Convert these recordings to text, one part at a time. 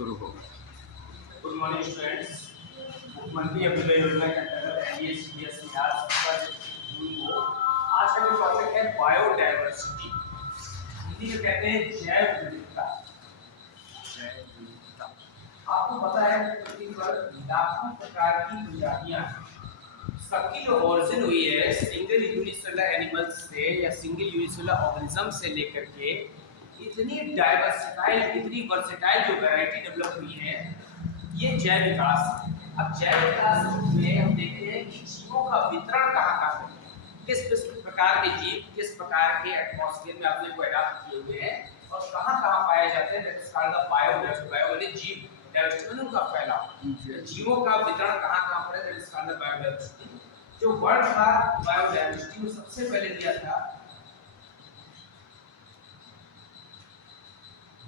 शुरू होगा। Good morning students. मुख्यमंत्री अभ्युदय योजना के अंतर्गत एनडीए-सीडीएस में आज 17 जून को आज का जो टॉपिक है बायोडायवर्सिटी, हिंदी में कहते हैं जैव विविधता। जय विविधता। आपको पता है पृथ्वी पर लाखों प्रकार की प्रजातियां हैं। सबकी जो ओरिजिन हुई है सिंगल यूनिसेलुलर एनिमल्स से या सिंगल यूनिसेलुलर ऑर्गेनिज्म से लेकर के इतनी डाइवर्सिटाइल, इतनी वर्सेटाइल जो वैरायटी डेवलप हुई है, ये जैव विकास है। अब जैव विकास में हम देखते हैं कि जीवों का वितरण कहाँ है, किस प्रकार के जीव किस प्रकार के एटमॉस्फेयर में अपने को अडॉप्ट किए हुए हैं और कहाँ पाए जाते हैं। That is called the biodiversity. Bio यानी जीव, डायवर्सिटी मतलब उनका फैलाव, जीवों का वितरण कहाँ पर है। That is called the biodiversity. जो वर्ड था बायोडायवर्सिटी में सबसे पहले दिया था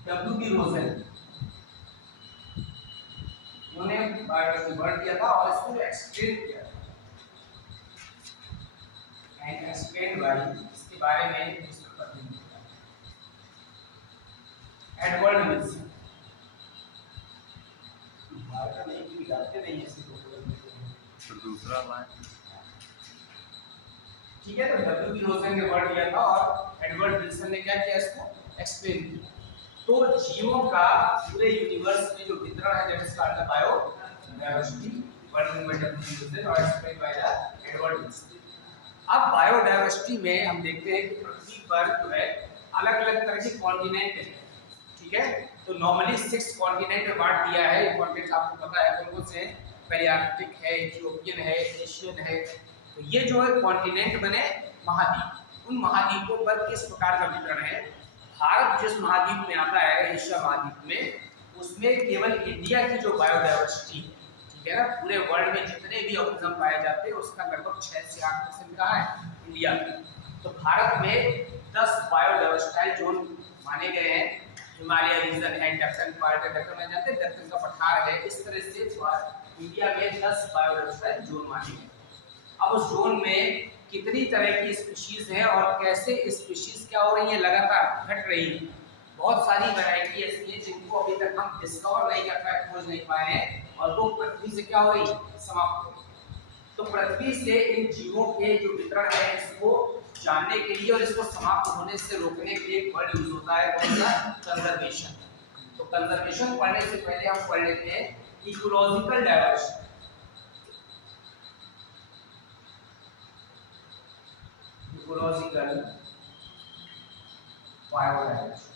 W.B. रोजन, उन्होंने बायोडायवर्सिटी वर्ड दिया था और इसको एक्सप्लेन किया था एंड एक्सप्लेन बाय, इसके बारे में इस पर एडवर्ड विल्सन। भारत में एक भी डालते नहीं है इसको, तो दूसरा बात ठीक है। तो W.B. रोजन ने वर्ड दिया था और एडवर्ड विल्सन ने क्या किया, इसको एक्सप्लेन किया। तो जीवों का पूरे यूनिवर्स में जो वितरण है that is called the biodiversity, word by W.B. रोजन और explain by the Edward Wilson. अब बायोडायवर्सिटी में हम देखते हैं कि पृथ्वी पर जो है अलग-अलग तरह के कॉन्टिनेंट हैं, ठीक है। तो नॉर्मली 6 कॉन्टिनेंट में बांट दिया है। ये कॉन्टिनेंट आपको पता है कौन-कौन से हैं, पैलियार्कटिक है, इथियोपियन है, एशियन है। तो ये जो है कॉन्टिनेंट बने महाद्वीप, उन महाद्वीपों पर किस प्रकार का वितरण है। भारत जिस महाद्वीप में आता है, एशिया महाद्वीप में, उसमें केवल इंडिया की जो बायोडायवर्सिटी, ठीक है ना, पूरे वर्ल्ड में जितने भी ऑर्गेनिज्म पाए जाते हैं उसका लगभग 6 से 8% का है इंडिया में। तो भारत में 10 बायोडायवर्सिटी जोन माने गए हैं। हिमालय रीजन है, दक्कन पार्ट है, दक्कन में जानते हैं दक्कन का पठार है। इस तरह से इंडिया में 10 बायोडायवर्सिटी जोन माने गए। अब उस जोन में कितनी तरह की स्पीशीज हैं और कैसे स्पीशीज क्या हो रही है, लगातार घट रही है। बहुत सारी वैरायटी ऐसी है जिनको अभी तक हम डिस्कवर नहीं कर पाए, खोज नहीं पाए हैं और वो पृथ्वी से क्या हो रही है, समाप्त हो रही है। तो पृथ्वी से इन जीवों के जो वितरण है इसको जानने के लिए और इसको समाप्त होने से रोकने के लिए एक वर्ड यूज होता है, कौन सा, कंजर्वेशन। तो कंजर्वेशन पढ़ने से पहले हम पढ़ लेते हैं ecological diversity. Ecological biodiversity.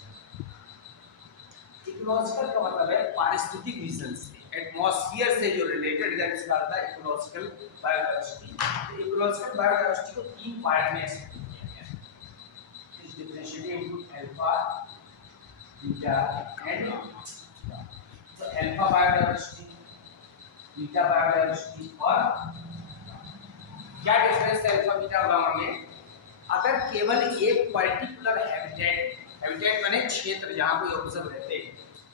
Ecological का मतलब है पारिस्थितिक रीजन से, एटमॉस्फेयर से जो related, that is called the ecological biodiversity. तो इकोलॉजिकल बायोडायवर्सिटी को 3 पार्ट में एक्सप्लेन किया गया है। Is differentiated into alpha, beta and gamma. तो अल्फा बायोडायवर्सिटी, बीटा बायोडायवर्सिटी और क्या डिफरेंस है अल्फा, बीटा और गामा में। अगर केवल एक पर्टिकुलर हैबिटेट माने क्षेत्र जहां कोई ऑब्जर्व रहते हैं,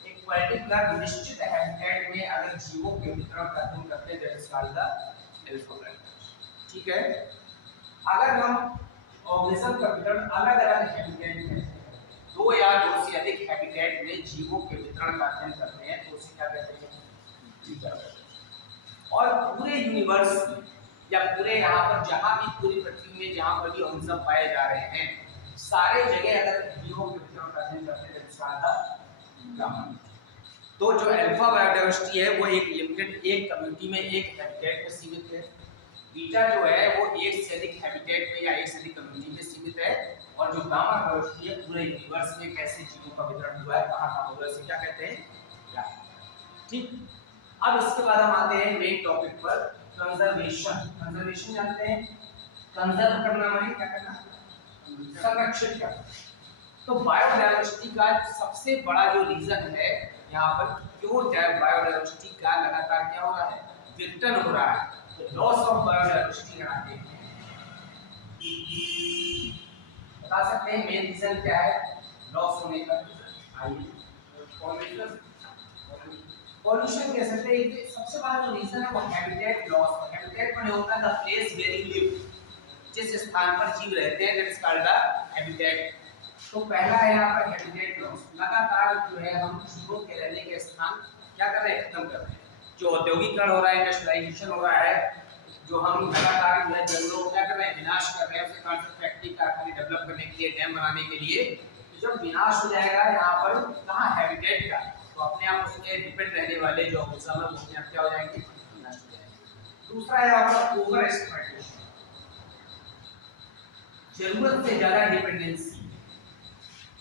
एक पर्टिकुलर निश्चित हैबिटेट में अगर जीवों के वितरण का अध्ययन करते हैं that is called the alpha biodiversity, ठीक है। अगर हम ऑर्गेनिज्म का वितरण अलग-अलग हैबिटेट में, 2 या 2 से अधिक हैबिटेट में जीवों के वितरण का अध्ययन करते हैं तो उसे क्या कहते हैं, जीव। और पूरे यूनिवर्स में या पूरे यहाँ पर जहाँ भी पूरी पृथ्वी में जहाँ पर भी ऑर्गेनिज्म पाए जा रहे हैं, सारे जगह अगर जीवों के वितरण का अध्ययन करते हैं तो जो अल्फा बायोडायवर्सिटी है वो एक लिमिटेड, एक कम्युनिटी में, एक हैबिटेट में सीमित है। बीटा जो है वो एक से अधिक हैबिटेट में या एक से अधिक कम्युनिटी में सीमित है। और जो गामा बायोडायवर्सिटी है पूरे यूनिवर्स में कैसे जीवों का वितरण हुआ है, कहाँ हुआ है, क्या कहते हैं, ठीक। अब इसके बाद हम आते हैं मेन टॉपिक पर, कंजर्वेशन। कंजर्वेशन जानते हैं, कंजर्व करना माने क्या करना, संरक्षित करना। तो बायोडायवर्सिटी का सबसे बड़ा जो रीजन है यहाँ पर क्यों बायोडायवर्सिटी का लगातार क्या हो रहा है, विघटन हो रहा है, तो लॉस ऑफ बायोडायवर्सिटी कराते हैं। बता सकते हैं मेन रीजन क्या है लॉस होने का। आइए, पॉल्यूशन कह सकते हैं कि सबसे बड़ा जो रीजन है वो हैबिटेट लॉस। हैबिटेट में होता है the place where you live, जिस स्थान पर जीव रहते हैं that is called the habitat. तो पहला है यहाँ पर हैबिटेट लॉस, लगातार जो है हम जीवों के रहने के स्थान क्या कर रहे हैं, खत्म कर रहे हैं। जो औद्योगिकरण हो रहा है, इंडस्ट्रियलाइजेशन हो रहा है, जो हम लगातार जो है जंगलों को क्या कर रहे हैं, विनाश कर रहे हैं, उसके कारण से फैक्ट्री कारखाने डेवलप करने के लिए, डैम बनाने के लिए। तो जब विनाश हो जाएगा यहाँ पर कहाँ हैबिटेट का, तो अपने आप उसके डिपेंड रहने वाले जो ऑर्गेनिज्म है उसके क्या हो जाएंगे, विनाश हो जाएंगे। दूसरा है आपका ओवर एक्सप्लॉइटेशन, जरूरत से ज्यादा डिपेंडेंसी।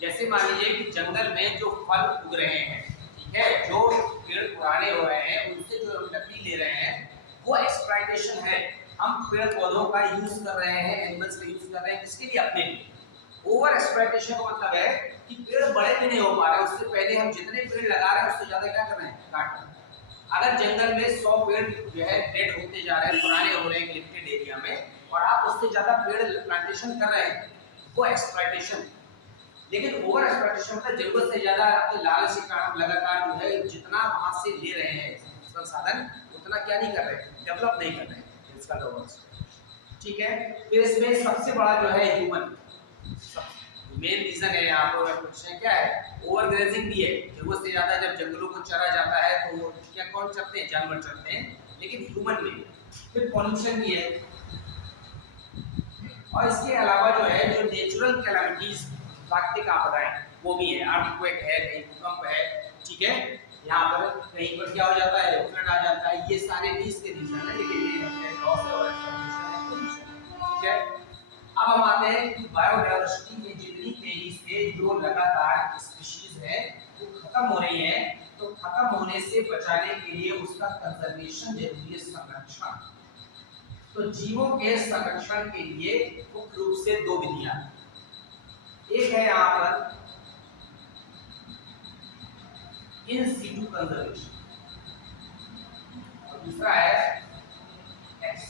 जैसे मान लीजिए कि जंगल में जो फल उग रहे हैं, ठीक है, जो पेड़ पुराने हो रहे हैं, उनसे जो हम लकड़ी ले रहे हैं, वो एक्सप्लॉइटेशन है। हम पेड़ पौधों का यूज कर रहे हैं, एनिमल्स का यूज कर रहे हैं, किसके लिए, अपने लिए। ओवर एक्सप्लॉइटेशन का मतलब है कि पेड़ बड़े भी नहीं हो पा रहे, उससे पहले हम जितने पेड़ लगा रहे हैं उससे ज्यादा क्या कर रहे हैं, काट रहे हैं। अगर जंगल में 100 पेड़ जो है डेड होते जा रहे हैं, पुराने हो रहे हैं लिमिटेड एरिया में, और आप उससे ज्यादा पेड़ प्लांटेशन कर रहे हैं, वो एक्सप्लॉइटेशन। लेकिन ओवर एक्सप्लॉइटेशन मतलब जरूरत से ज्यादा आपके लालच के कारण लगातार जो है जितना वहां से ले रहे हैं संसाधन, उतना क्या नहीं कर रहे, डेवलप नहीं कर रहे, इसका लॉस। ठीक है, फिर इसमें सबसे बड़ा जो है ह्यूमन, मेन रीजन है यहाँ पर क्वेश्चन क्या है, ओवर ग्रेजिंग भी है। जरूरत से ज्यादा जब जंगलों को चरा जाता है तो क्या कौन चरते हैं, जानवर चरते हैं, लेकिन ह्यूमन भी। फिर पॉल्यूशन भी है, और इसके अलावा जो है जो नेचुरल कैलामिटीज, प्राकृतिक आपदाएं, वो भी है। अर्थक्वेक है, कहीं भूकंप है, ठीक है, यहाँ पर कहीं पर क्या हो जाता है, फ्लड आ जाता है, ये सारे भी इसके रीजन है। लेकिन ये लॉस है और एक्सप्लॉइटेशन है, पॉल्यूशन, ठीक है। अब हम आते हैं कि बायोडायवर्सिटी में जितनी तेजी से जो लगातार स्पीशीज है वो खत्म हो रही है, तो खत्म होने से बचाने के लिए उसका कंजर्वेशन जरूरी है, संरक्षण। तो जीवों के संरक्षण के लिए मुख्य रूप से 2 विधियां, एक है यहाँ पर इन सीटू कंजर्वेशन, और दूसरा है एक्स।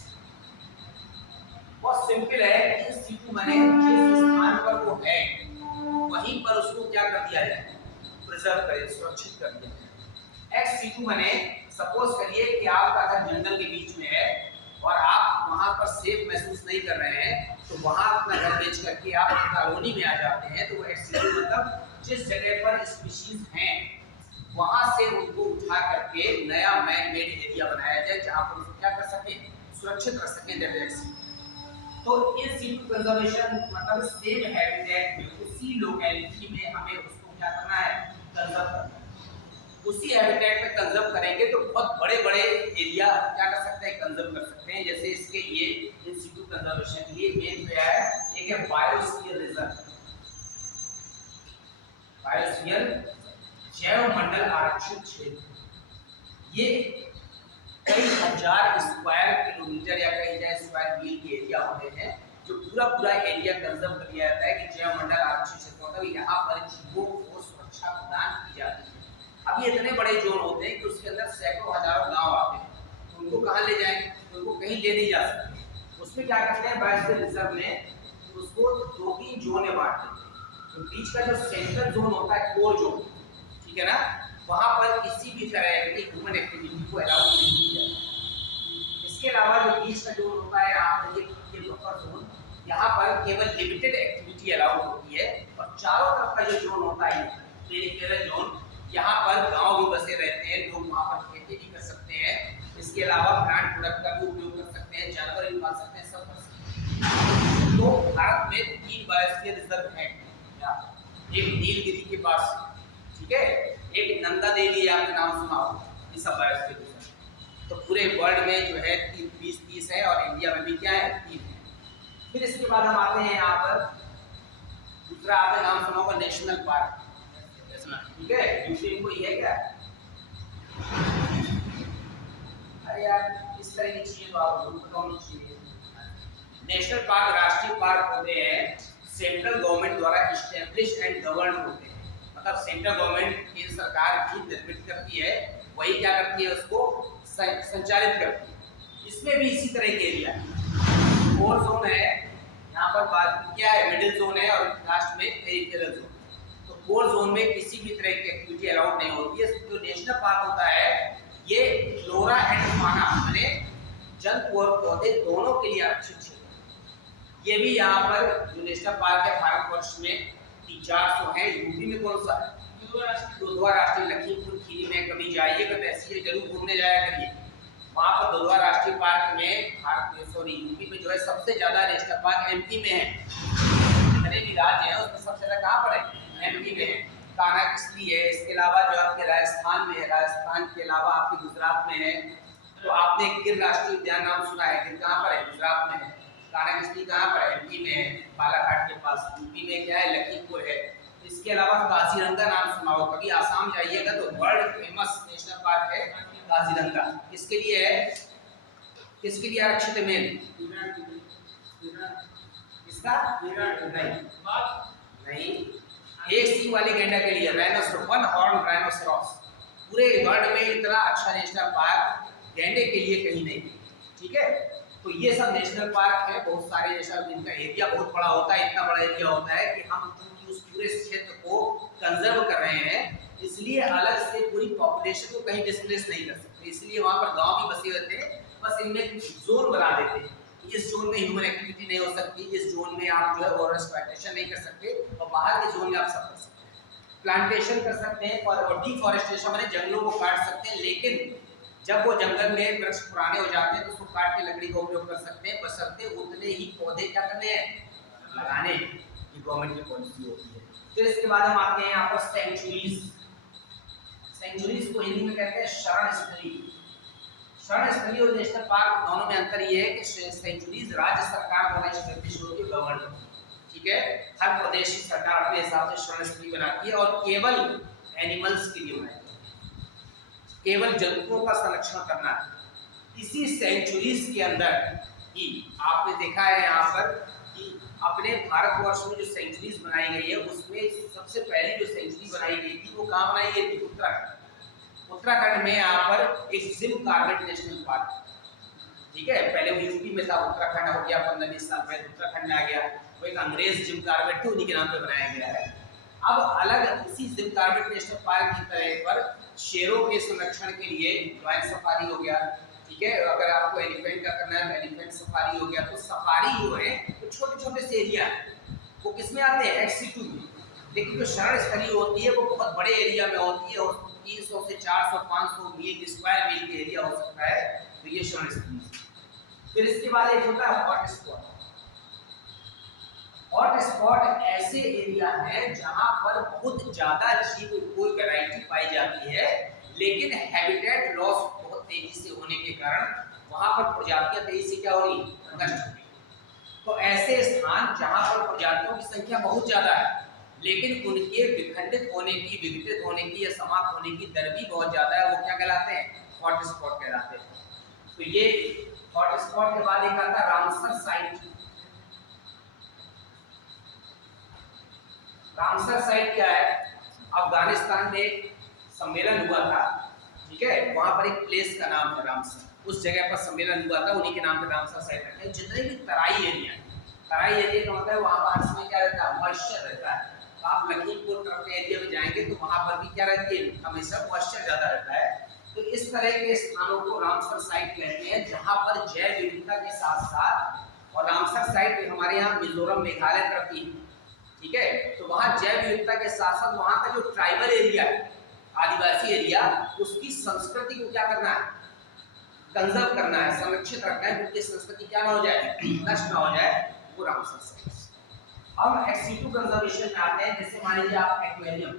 बहुत सिंपल है, इन सीटू माने जिस स्थान पर वो है वहीं पर उसको क्या कर दिया जाए, प्रिजर्व करें, सुरक्षित कर दिया जाए। एक्स सीटू माने सपोज करिए कि आपका घर जंगल के बीच में है और आप वहां पर सेफ महसूस नहीं कर रहे हैं, तो वहां अपना घर बेच करके आप कॉलोनी में आ जाते हैं, तो वो एक्स सीटू मतलब जिस जगह पर स्पीशीज हैं वहां से उनको उठा करके नया मैन मेड एरिया बनाया जाए जहां पर उसको क्या कर सके, सुरक्षित रख सके, दैट इज। तो इन सीटू कंजर्वेशन मतलब सेम हैबिटेट में, उसी लोकेलिटी में हमें उसको क्या करना है, कंजर्व करना है। उसी हैबिटेट में कंजर्व करेंगे तो बहुत बड़े-बड़े एरिया क्या कर सकते हैं, कंजर्व कर सकते हैं। जैसे इसके ये इन सीटू कंजर्वेशन के लिए मेन पे है, एक है बायोस्फीयर रिजर्व, बायोस्फीयर जैव मंडल आरक्षित क्षेत्र। ये कई हजार स्क्वायर किलोमीटर या कई हजार स्क्वायर मील के एरिया होते हैं, जो पूरा एरिया कंजर्व कर लिया जाता है कि जैव मंडल आरक्षित क्षेत्र मतलब यहाँ पर जीवों को सुरक्षा प्रदान की जाती है। अब ये इतने बड़े जोन होते हैं कि उसके अंदर सैकड़ों हजारों गांव आते हैं, तो उनको कहाँ ले जाएंगे, उनको कहीं ले नहीं जा सकते। उसमें क्या करते हैं, बायोस्फीयर रिजर्व में उसको 2-3 जोन में बांट देते हैं। तो बीच का जो सेंट्रल जोन होता है, कोर जोन, ठीक है ना, वहां पर किसी भी तरह की ह्यूमन एक्टिविटी को अलाउ नहीं किया जाता। इसके अलावा जो बीच का जोन होता है, यहाँ पर ये बफर जोन, यहाँ पर केवल लिमिटेड एक्टिविटी अलाउ होती है, और चारों तरफ का जो जोन होता है पेरिफेरल जोन, यहाँ पर गांव भी बसे रहते हैं, लोग वहाँ पर खेती भी कर सकते हैं। इसके अलावा प्लांट प्रोडक्ट का भी उपयोग कर सकते हैं, जानवर भी पाल सकते हैं, सब कर सकते हैं। तो भारत में 3 बायोस्फीयर रिजर्व हैं, एक नीलगिरी के पास, ठीक है, एक नंदा देवी, आपने नाम सुना होगा, ये सब बायोस्फीयर रिजर्व। तो पूरे वर्ल्ड में जो है 20-30 है, और इंडिया में भी क्या है, 3 है। फिर इसके बाद हम आते हैं यहाँ पर दूसरा, आपने नाम सुना होगा नेशनल पार्क, ठीक है, यूपी में कोई है क्या? अरे यार इस तरह की चीजें तो आप जरूर बतानी चाहिए। नेशनल पार्क राष्ट्रीय पार्क होते हैं, सेंट्रल गवर्नमेंट द्वारा एस्टैब्लिश एंड गवर्न होते हैं, मतलब सेंट्रल गवर्नमेंट केंद्र सरकार भी निर्मित करती है, वही क्या करती है, उसको संचालित करती है। इसमें भी इसी तरह के एरिया है, कोर जोन है, यहाँ पर बात क्या है, मिडिल जोन है, और लास्ट में पेरिफेरल जोन। तो कोर जोन में किसी भी तरह की एक्टिविटी अलाउड नहीं होती है। जो नेशनल पार्क होता है ये फ्लोरा एंड फाना माने जंतु और पौधे दोनों के लिए आरक्षित क्षेत्र। ये भी यहाँ पर जो नेशनल पार्क है भारतवर्ष में राष्ट्रीय 400 है। यूपी में कौन सा है? दुधवा राष्ट्रीय लखीमपुर खीरी में कभी जाइएगा तो ऐसे जरूर घूमने जाया करिए। वहाँ पर दुधवा राष्ट्रीय पार्क में यूपी में जो है सबसे ज्यादा नेशनल पार्क एमपी में है। जितने भी राज्य है उसमें सबसे ज्यादा कहाँ पर है? एमपी में है। कान्हा किसली है। इसके अलावा जो आपके राजस्थान में है, राजस्थान के अलावा आपके गुजरात में है। तो आपने गिर राष्ट्रीय उद्यान नाम सुना है, गिर कहाँ पर है? गुजरात में है। कान्हा किसली कहाँ पर है? एमपी में है, बालाघाट के पास। यूपी में क्या है? लखीमपुर है। इसके अलावा काजीरंगा नाम सुना हो, कभी आसाम जाइएगा तो वर्ल्ड फेमस नेशनल पार्क है काजीरंगा। किसके लिए है? किसके लिए आरक्षित है? मेन किसका? नहीं, एक सींग वाले गैंडा के लिए, राइनोसोरस, वन हॉर्न राइनोसोरस। पूरे वर्ल्ड में इतना अच्छा नेशनल पार्क गैंडे के लिए कहीं नहीं। ठीक है, तो ये सब नेशनल पार्क है। बहुत सारे नेशनल, इनका एरिया बहुत बड़ा होता है। इतना बड़ा एरिया होता है कि हम उस पूरे क्षेत्र को कंजर्व कर रहे हैं, इसलिए अलग से पूरी पॉपुलेशन को कहीं डिस्प्लेस नहीं कर सकते। इसलिए वहाँ पर गांव भी बसे रहते हैं, बस इनमें जोन बना देते हैं। इस जोन में ह्यूमन एक्टिविटी नहीं हो सकती, इस जोन में आप जो है ओवर एक्सप्लॉयटेशन नहीं कर सकते, और बाहर के जोन में आप सब कर सकते हैं। प्लांटेशन कर सकते हैं और डिफॉरेस्टेशन माने जंगलों को काट सकते हैं, लेकिन जब वो जंगल में वृक्ष पुराने हो जाते हैं तो उसको काट के लकड़ी का उपयोग कर सकते हैं, बशर्ते उतने ही पौधे क्या करने हैं? लगाने। ये गवर्नमेंट की पॉलिसी होती है। फिर इसके बाद हम आते हैं यहाँ पर सेंचुरीज। सेंचुरीज को हिंदी में कहते हैं शरण स्थली। शरण स्थली और नेशनल पार्क दोनों में अंतर ये है कि सेंचुरीज राज्य सरकार द्वारा निर्दिष्ट होती है, गवर्नमेंट। ठीक है, हर प्रदेश की सरकार अपने हिसाब से शरण स्थली बनाती है और केवल एनिमल्स के लिए बनाई है, केवल जंतुओं का संरक्षण करना है। इसी सेंचुरीज के अंदर ही आपने देखा है यहाँ पर कि अपने भारतवर्ष में जो सेंचुरीज बनाई गई है उसमें सबसे पहले जो सेंचुरी बनाई गई थी वो कहाँ बनाई गई थी? उत्तराखंड। उत्तराखंड में यहाँ पर एक जिम कॉर्बेट नेशनल पार्क। ठीक है, पहले वो यूपी में था, उत्तराखंड हो गया, 15-20 साल पहले उत्तराखंड में आ गया। वो एक अंग्रेज जिम कॉर्बेट थे, उन्हीं के नाम पे बनाया गया है। अब अलग इसी जिम कॉर्बेट नेशनल पार्क की तरह पर शेरों के संरक्षण के लिए लायन सफारी हो गया। ठीक है, अगर आपको एलिफेंट का करना है तो एलिफेंट सफारी हो गया। तो सफारी जो है तो छोटे छोटे से एरिया वो किसमें आते हैं? एक्स2 में। लेकिन जो शरण स्थली होती है वो बहुत बड़े एरिया में होती है और 300 से 400 500 मील स्क्वायर मील के एरिया हो सकता है, तो ये शरण स्थली। फिर इसके बाद एक होता है हॉट स्पॉट। हॉट स्पॉट ऐसे एरिया है जहां पर बहुत ज्यादा जीव कोई वैरायटी पाई जाती है, लेकिन हैबिटेट लॉस बहुत तेजी से होने के कारण वहां पर प्रजातियां तेजी से क्या हो रही? नष्ट हो रही। तो ऐसे स्थान जहां पर प्रजातियों की संख्या बहुत ज्यादा है, लेकिन उनके विखंडित होने की, विघटित होने की या समाप्त होने की दर भी बहुत ज्यादा है, वो क्या कहलाते हैं? हॉट स्पॉट कहलाते हैं। तो ये हॉट स्पॉट के बाद एक आता है रामसर साइट। रामसर साइट क्या है? अफगानिस्तान में एक सम्मेलन हुआ था। ठीक है, वहां पर एक प्लेस का नाम है रामसर, उस जगह पर सम्मेलन हुआ था, उन्हीं के नाम पर रामसर साइट रखा है। जितने भी तराई एरिया का मतलब है वहां पर हर समय क्या रहता है? मॉइस्चर रहता है। तो आप लखीमपुर तरफ के एरिया में जाएंगे तो वहां पर भी क्या रहती है? हमेशा मॉइस्चर ज्यादा रहता है। तो इस तरह के स्थानों को रामसर साइट कहते हैं, जहां पर जैव विविधता के साथ साथ, और रामसर साइट हमारे यहाँ मिजोरम मेघालय तरफ ही, ठीक है, तो वहाँ जैव विविधता के साथ साथ वहाँ का जो ट्राइबल एरिया है, आदिवासी एरिया, उसकी संस्कृति को क्या करना है? कंजर्व करना है, संरक्षित रखना है, क्योंकि संस्कृति क्या ना हो जाए? नष्ट ना हो जाए। वो रामसर साइट। अब एक्स2 कंजर्वेशन में आते हैं। जैसे मान लीजिए आप एक्वेरियम,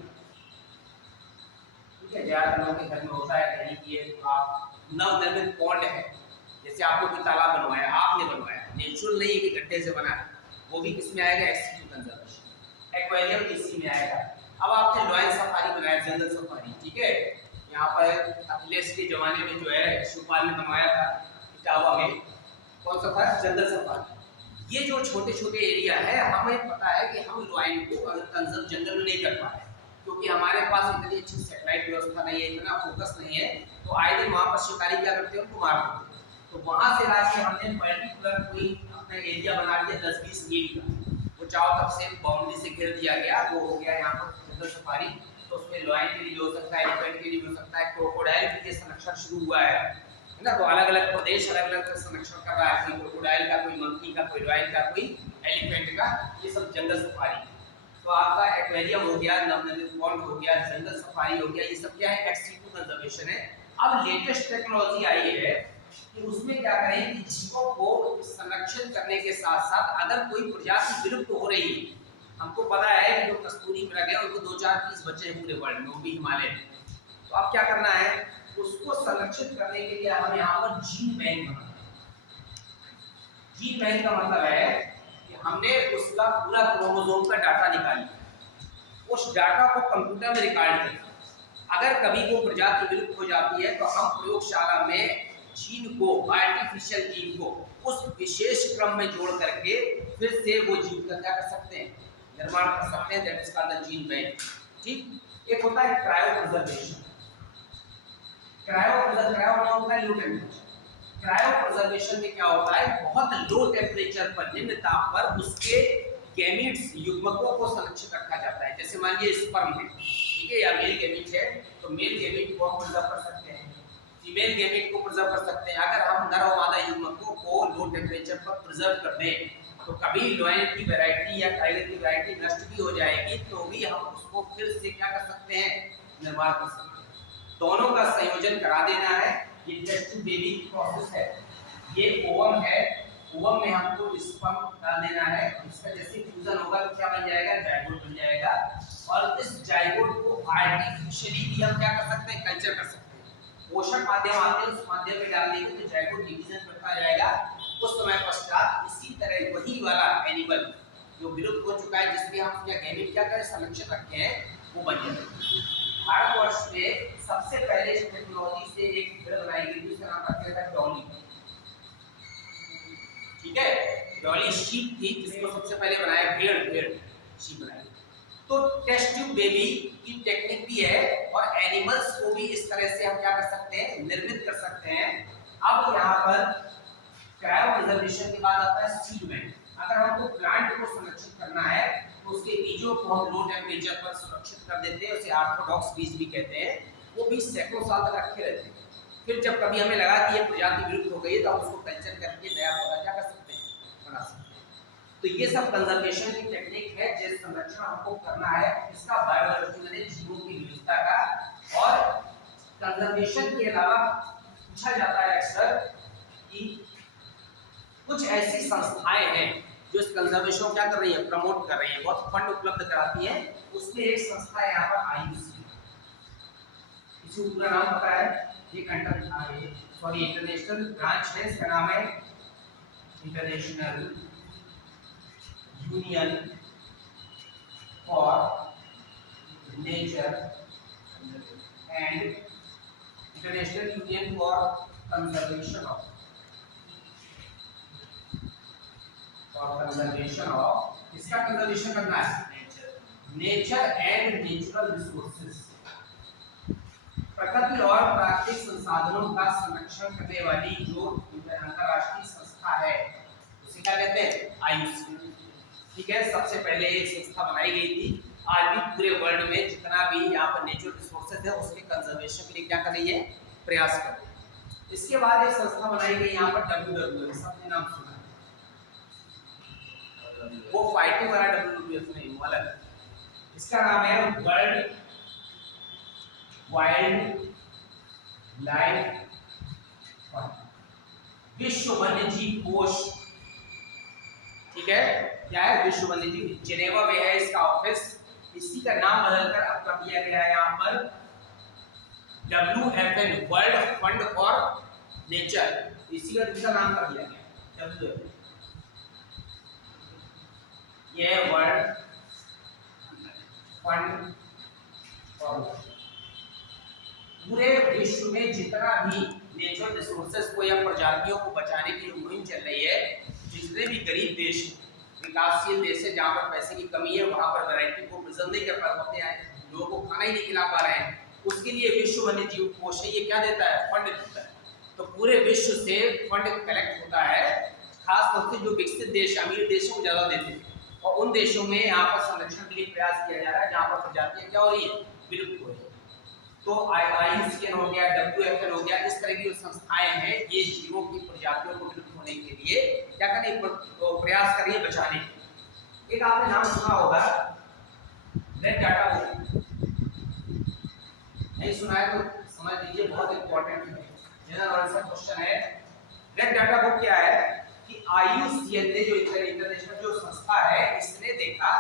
ठीक है, ज्यादातर लोगों के घर में होता है कहीं कि आप नवनिर्मित पॉन्ड है, जैसे आपने कोई तालाब बनवाया, आपने बनवाया, नेचुरल नहीं है कि गड्ढे से बना है, वो भी किसमें आएगा? X two conservation. एक्वेरियम इसी में आएगा। अब आपने लॉयन सफारी बनाया, जंगल सफारी, ठीक है, यहाँ पर अखिलेश के जमाने में जो है शिवपाल ने बनवाया था इटावा में, कौन सा था? जंगल सफारी। ये जो छोटे छोटे एरिया है, हमें पता है कि हम लॉयन को अगर कंजर्व जंगल में नहीं कर पा रहे, क्योंकि हमारे पास इतनी अच्छी सैटेलाइट व्यवस्था नहीं है, इतना फोकस नहीं है, तो आए दिन वहाँ पर शिकारी क्या करते हैं? उनको मार देते हैं। तो वहाँ से लाके हमने पर्टिकुलर कोई अपना एरिया बना लिया 10-20 मील का, वो चारों तरफ से बाउंड्री से घेर दिया गया, वो हो गया यहाँ पर जंगल सफारी। तो उसमें लॉयन के लिए हो सकता है, एलिफेंट के लिए हो सकता है, क्रोकोडाइल के लिए संरक्षण शुरू हुआ है ना। तो अलग अलग प्रदेश अलग अलग संरक्षण कर रहा है, कोई क्रोकोडाइल का, कोई मंकी का, कोई लॉयन का, कोई एलिफेंट का, ये सब जंगल सफारी। तो आपका एक्वेरियम हो गया, नवनिर्मित पॉन्ड हो गया, जंगल सफारी हो गया, ये सब क्या है एक्स सिटू कंजर्वेशन है। अब लेटेस्ट टेक्नोलॉजी आई है कि उसमें क्या करें कि जीवों को संरक्षित करने के साथ साथ अगर कोई प्रजाति विलुप्त हो रही है, हमको पता है कि जो कस्तूरी मृग है उनको 2-4 पीस बचे हैं पूरे वर्ल्ड में, वो भी हिमालय में। तो अब क्या करना है, उसको संरक्षित करने के लिए हम यहाँ पर जीन बैंक बनाना है। जीन बैंक का मतलब है कि हमने उसका पूरा क्रोमोसोम का डाटा निकाल लिया, उस डाटा को कंप्यूटर में रिकॉर्ड किया। अगर कभी वो प्रजाति विलुप्त हो जाती है तो हम प्रयोगशाला में जीन को, आर्टिफिशियल जीन को उस विशेष क्रम में जोड़ करके फिर से वो जीन का क्या कर सकते हैं, निर्माण कर सकते हैं। That is called the gene bank. ठीक। एक होता है क्रायो प्रिजर्वेशन। क्रायो होता है लो टेम्परेचर। क्रायो प्रिजर्वेशन में क्या होता है, बहुत लो टेम्परेचर पर, निम्न ताप पर उसके गैमीट्स, युग्मकों को संरक्षित रखा जाता है। जैसे मान लीजिए स्पर्म है, ठीक है, या मेल गैमीट है, तो मेल गैमीट को हम प्रिजर्व कर सकते हैं, फीमेल गैमीट को प्रिजर्व कर सकते हैं। अगर हम नर और मादा युग्मकों को लो टेम्परेचर पर प्रिजर्व कर दें तो कभी लॉयन की वैरायटी या टाइगर की वैरायटी नष्ट भी हो जाएगी, तो भी हम उसको फिर से क्या कर सकते हैं, निर्माण कर सकते हैं। दोनों का संयोजन करा देना है। ये टेस्ट टू बेबी की प्रोसेस है। ये ओवम है, ओवम में हमको स्पर्म डाल देना है, इसका जैसे फ्यूजन होगा तो क्या बन जाएगा, जाइगोट बन जाएगा। और इस जाइगोट को आर्टिफिशियली भी हम क्या कर सकते हैं, कल्चर कर सकते हैं। पोषक माध्यम आते हैं, उस माध्यम में डाल देंगे तो जाइगोट डिवीजन करता जाएगा। उस समय पश्चात इसी तरह वही वाला एनिमल जो विलुप्त हो चुका है, जिसमें हम क्या गैमीट क्या करें, संरक्षित रखे हैं, वो बन जाएगा। भारतवर्ष में सबसे पहले इस टेक्नोलॉजी से एक भेड़ बनाई गई थी, उसका नाम रखा गया था डॉली। ठीक है, डॉली शीप थी जिसको सबसे पहले बनाया, भेड़ शीप बनाई। तो टेस्ट ट्यूब बेबी की टेक्निक भी है और एनिमल्स को भी इस तरह से हम क्या कर सकते हैं, निर्मित कर सकते हैं। अब यहाँ पर क्रायो प्रिजर्वेशन के बाद आता है सीड बैंक। अगर हमको प्लांट को संरक्षित करना है तो उसके बीजों को हम लो टेम्परेचर पर सुरक्षित कर देते हैं, उसे ऑर्थोडॉक्स बीज भी कहते हैं। वो बीज सैकड़ों साल तक रखे रहते हैं। फिर जब कभी हमें लगा कि ये प्रजाति विलुप्त हो गई है तो हम उसको कल्चर करके नया पौधा क्या कर सकते हैं, बना सकते हैं। तो ये सब कंजर्वेशन की टेक्निक है, जिस संरक्षण हमको करना है इसका, बायोलॉजी यानी जीवों की विविधता का। और कंजर्वेशन के अलावा पूछा जाता है अक्सर कि कुछ ऐसी संस्थाएं हैं जो इस कंजर्वेशन को क्या कर रही है, प्रमोट कर रही है, बहुत फंड उपलब्ध कराती है। उसमें एक संस्था है यहाँ पर आईयूसीएन, इसको पूरा नाम पता है, ये इंटरनेशनल ब्रांच है, इसका नाम है international union for nature and international union for conservation of इसका कंजर्वेशन करना है, नेचर एंड नेचुरल रिसोर्सेज, प्रकृति और प्राकृतिक संसाधनों का संरक्षण करने वाली जो अंतरराष्ट्रीय संस्था है उसे क्या कहते हैं, आईयूसीएन। ठीक है, सबसे पहले एक संस्था बनाई गई थी। आज भी पूरे वर्ल्ड में जितना भी यहाँ पर नेचुरल रिसोर्सेज है उसके कंजर्वेशन के लिए क्या कर रही है, प्रयास कर रही है। इसके बाद एक संस्था बनाई गई यहाँ पर WWF, सबने नाम सुना है, वो फाइटिंग वाला WWF नहीं, वो अलग। इसका नाम है वर्ल्ड वाइल्ड लाइफ फंड, विश्व वन्यजीव कोष। ठीक है, क्या है, विश्व वन्यजीव, जिनेवा में है इसका ऑफिस। इसी का नाम बदलकर अब कर दिया गया है यहाँ पर WFN, world fund for nature. इसी का दूसरा नाम कर दिया गया WFN। ये वर्ल्ड फंड फॉर, पूरे विश्व में जितना भी नेचुरल रिसोर्सेज को या प्रजातियों को बचाने की मुहिम चल रही है, जितने भी गरीब देश, विकासशील देश है जहाँ पर पैसे की कमी है, वहाँ पर वैरायटी को प्रिजर्व नहीं कर पाते हैं, लोगों को खाना ही नहीं खिला पा रहे हैं, उसके लिए विश्व वन्यजीव कोष है, ये क्या देता है, फंड देता है। तो पूरे विश्व से फंड कलेक्ट होता है, खास तौर से जो विकसित देश, अमीर देशों को ज्यादा देते हैं, और उन देशों में यहाँ पर संरक्षण के लिए प्रयास किया जा रहा है जहाँ पर प्रजातियां क्या हो रही है, विलुप्त हो रही है। तो आईयूसीएन हो गया, WFN हो गया, इस तरह की जो संस्थाएं हैं ये जीवों की प्रजातियों को विलुप्त होने के लिए क्या कर रही है, प्रयास कर रही है बचाने के। एक आपने नाम सुना होगा रेड डाटा बुक नहीं सुना है तो समझ लीजिए, बहुत इंपॉर्टेंट है, जनरल नॉलेज का क्वेश्चन है। रेड डाटा बुक क्या है कि IUCN ने जो इंटरनेशनल जो संस्था है, इसने देखा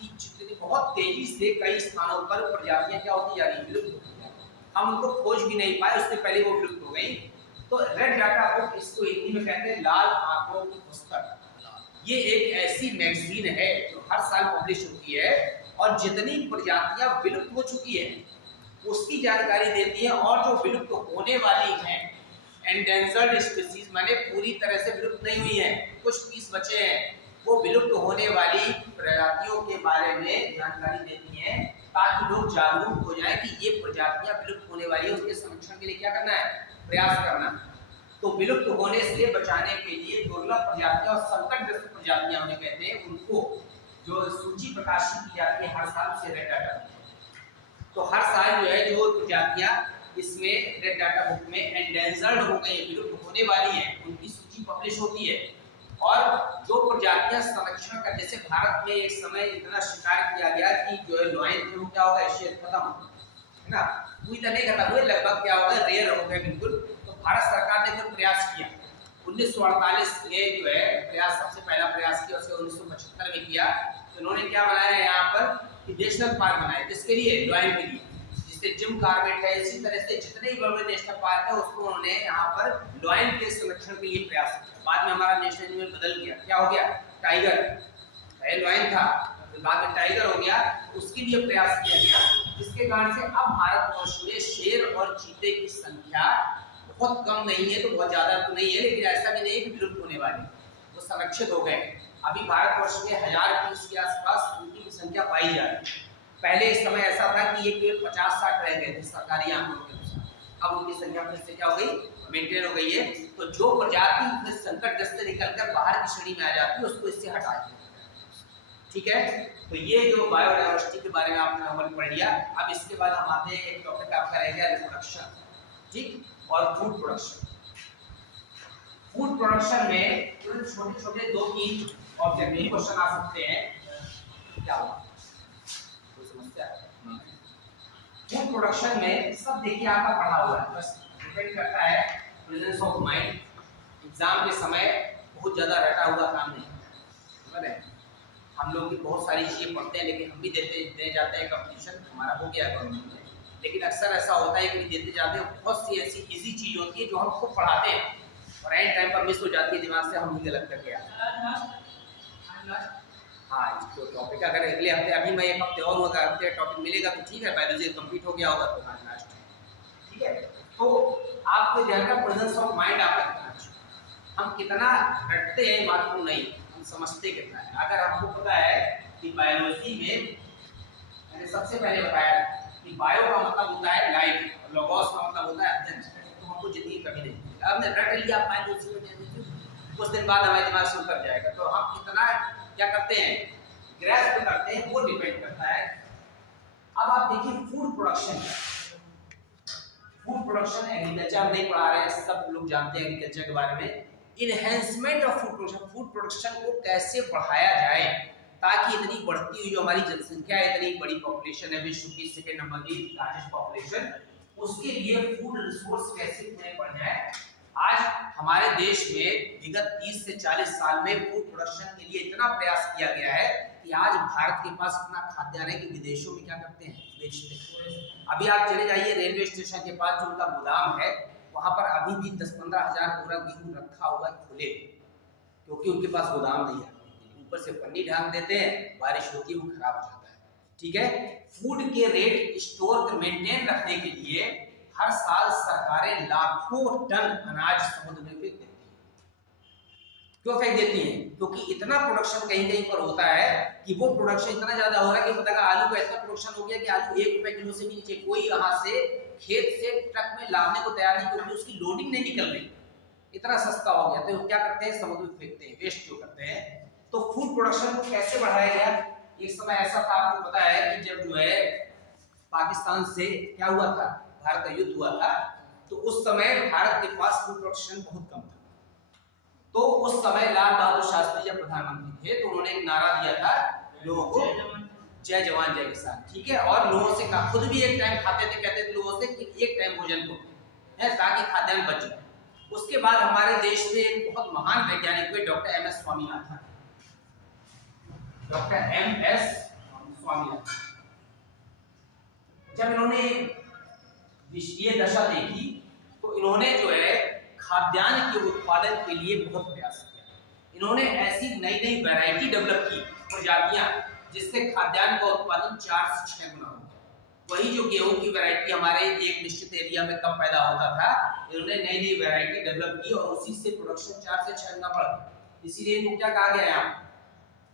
कि जितनी बहुत तेजी से कई स्थानों पर प्रजातियां क्या होती जा रही, विलुप्त होती हैं, हम उनको खोज भी नहीं पाए, उससे पहले वो विलुप्त हो गई। तो रेड डाटा बुक, इसको हिंदी में कहते हैं लाल आंकड़ों की पुस्तक। ये एक ऐसी मैगजीन है जो हर साल पब्लिश होती है और जितनी प्रजातियां विलुप्त हो चुकी है उसकी जानकारी देती है, और जो विलुप्त होने वाली हैं, एंडेंजर्ड स्पीसीज माने पूरी तरह से विलुप्त नहीं हुई हैं, कुछ पीस बचे हैं, वो विलुप्त होने वाली प्रजातियों के बारे में जानकारी देती हैं, ताकि लोग जागरूक हो जाएं कि ये प्रजातियां विलुप्त होने वाली है, उसके संरक्षण के लिए क्या करना है, प्रयास करना। तो विलुप्त होने से बचाने के लिए दुर्लभ प्रजातियां और संकटग्रस्त प्रजातियां उन्हें कहते हैं, उनको जो सूची प्रकाशित की जाती है हर साल से रेड डाटा। तो हर साल जो है जो प्रजातियां इसमें रेड डाटा बुक में एंडेंजर्ड हो गई, विलुप्त होने वाली हैं, उनकी सूची पब्लिश होती है। और जो प्रजातियां संरक्षण का, जैसे भारत में एक समय इतना शिकार किया गया कि जो है लॉयन थे वो क्या होगा, एशिया खत्म है ना, पूरी तरह नहीं खत्म हुए, लगभग क्या होगा, रेयर हो गए बिल्कुल। तो भारत सरकार ने फिर प्रयास किया, 1948 में जो है प्रयास, सबसे पहला प्रयास किया, उसके 1975 में किया। तो उन्होंने क्या बनाया यहाँ पर कि नेशनल पार्क बनाए, जिसके लिए लॉयन के लिए, जिससे जिम कॉर्बेट है, इसी तरह से जितने भी बड़े नेशनल पार्क है उसको उन्होंने यहाँ पर लॉयन के संरक्षण के लिए प्रयास किया। बाद में हमारा नेशनल एनिमल बदल गया, क्या हो गया, टाइगर, पहले लॉयन था, बाद में टाइगर हो गया, उसके लिए प्रयास किया गया, जिसके कारण से अब भारतवर्ष में शेर और चीते की संख्या बहुत कम नहीं है, तो बहुत ज्यादा तो नहीं है, लेकिन ऐसा भी नहीं है कि विलुप्त होने वाली, वो संरक्षित हो गए। अभी भारतवर्ष में 1000 पीस के आसपास उनकी संख्या पाई जा रही है। पहले इस समय ऐसा था कि ये केवल 50-60 रह गए थे सरकारी आंकड़ों के अनुसार, अब उनकी संख्या फिर से क्या हो गई, मेंटेन हो गई है। तो जो प्रजाति संकटग्रस्त से निकलकर बाहर की श्रेणी में आ जाती है उसको इससे हटा दिया, ठीक है। तो ये जो बायोडायवर्सिटी के बारे में आपने नॉर्मल पढ़ लिया। अब इसके बाद हम आते हैं, एक टॉपिक आपका रह गया रिप्रोडक्शन, ठीक, और फूड प्रोडक्शन। फूड प्रोडक्शन में छोटे छोटे 2-3 ऑब्जेक्टिव क्वेश्चन आ सकते हैं, क्या हुआ, कोई समस्या है? फूड प्रोडक्शन में सब देखिए आपका पढ़ा हुआ है, बस डिपेंड करता है प्रेजेंस ऑफ माइंड। एग्जाम के समय बहुत ज़्यादा रटा हुआ काम नहीं है, हम लोग भी बहुत सारी चीज़ें पढ़ते हैं, लेकिन हम भी देने जाते हैं कंपटीशन, हमारा हो गया गवर्नमेंट में, लेकिन अक्सर ऐसा होता है कि देते जाते हैं, बहुत सी ऐसी इजी चीज़ होती है जो हम खुद पढ़ाते हैं और एंड टाइम पर मिस हो जाती है, दिमाग से हम ही गलत करके आते हैं। हाँ, इसको टॉपिक अगर अगले हफ्ते, अभी मैं एक हफ्ते और होगा, हफ्ते टॉपिक मिलेगा तो ठीक है, बायोलॉजी कंप्लीट हो गया होगा तो आज लास्ट, ठीक है। तो आपको ध्यान का प्रेजेंस ऑफ माइंड आपका कितना है, हम कितना रटते हैं महत्वपूर्ण नहीं, हम समझते कितना है। अगर आपको पता है कि बायोलॉजी में मैंने सबसे पहले बताया कि बायो का मतलब होता है लाइफ, और लोगोस का मतलब होता है अध्ययन, तो हमको जितनी कभी नहीं, अब हमने रट लिया बायोलॉजी में, कुछ दिन बाद हमारे दिमाग से उतर जाएगा, तो हम कितना क्या करते हैं, ग्रेस्प करते हैं, वो डिपेंड करता है। अब आप देखिए food production, food production agriculture नहीं पढ़ा रहे हैं, सब लोग जानते हैं एग्रीकल्चर के बारे में। Enhancement of food production, food production को कैसे बढ़ाया जाए ताकि इतनी बढ़ती हुई जो हमारी जनसंख्या है, इतनी बड़ी पॉपुलेशन है, विश्व की सेकंड नंबर की लार्जेस्ट पॉपुलेशन, उसके लिए फूड रिसोर्स कैसे पूरे बढ़ जाए। आज हमारे देश में विगत 30 से 40 साल में फूड प्रोडक्शन के लिए इतना प्रयास किया गया है कि आज भारत के पास इतना खाद्यान्न है कि विदेशों में क्या करते हैं, बेचते हैं। अभी आप चले जाइए रेलवे स्टेशन के पास जो उनका गोदाम है, वहां पर अभी भी 10-15 हजार पूरा गेहूं रखा हुआ है खुले, क्योंकि उनके पास गोदाम नहीं है, ऊपर से पन्नी ढांक देते हैं, बारिश होती है वो खराब हो जाता है, ठीक है। फूड के रेट स्टोर मेंटेन रखने के लिए हर साल सरकारें लाखों टन अनाज समुद्र में फेंक देती हैं। क्यों फेंक देती हैं? क्योंकि इतना प्रोडक्शन कहीं कहीं पर होता है कि वो प्रोडक्शन इतना ज्यादा हो रहा है कि पता का आलू का इतना प्रोडक्शन हो गया कि आलू 1 रुपए किलो से भी नीचे, कोई यहाँ से खेत से ट्रक में लाने को तैयार नहीं, क्योंकि उसकी लोडिंग नहीं निकल रही, इतना सस्ता हो गया। तो क्या करते हैं, समुद्र में फेंकते हैं, वेस्ट जो करते हैं। तो फूड प्रोडक्शन को कैसे बढ़ाया गया? एक समय ऐसा था, आपको पता है कि जब जो है पाकिस्तान से क्या हुआ था, भारत का युद्ध हुआ था, तो उस समय भारत के पास फूड प्रोडक्शन बहुत कम था। तो उस समय लाल बहादुर शास्त्री जब प्रधानमंत्री थे तो उन्होंने एक नारा दिया था लोगों को, जय जवान जय किसान, ठीक है। और लोगों से कहा, खुद भी एक टाइम खाते थे, कहते थे लोगों से कि एक टाइम भोजन को है ताकि खाद्यान्न बच जाए। उसके बाद हमारे देश में एक बहुत महान वैज्ञानिक हुए doctor M S Swaminathan. Doctor M S Swaminathan, जब इन्होंने ये दशा देखी तो इन्होंने जो है खाद्यान्न के उत्पादन के लिए बहुत प्रयास किया। इन्होंने ऐसी नई नई वैरायटी डेवलप की, प्रजातियां, जिससे खाद्यान्न का उत्पादन 4 से 6 गुना हो गया। वही जो गेहूं की वैरायटी हमारे एक निश्चित एरिया में कम पैदा होता था, इन्होंने नई नई वैरायटी डेवलप की और उसी से प्रोडक्शन 4 से 6 गुना बढ़ गया। इसीलिए इनको क्या कहा गया है,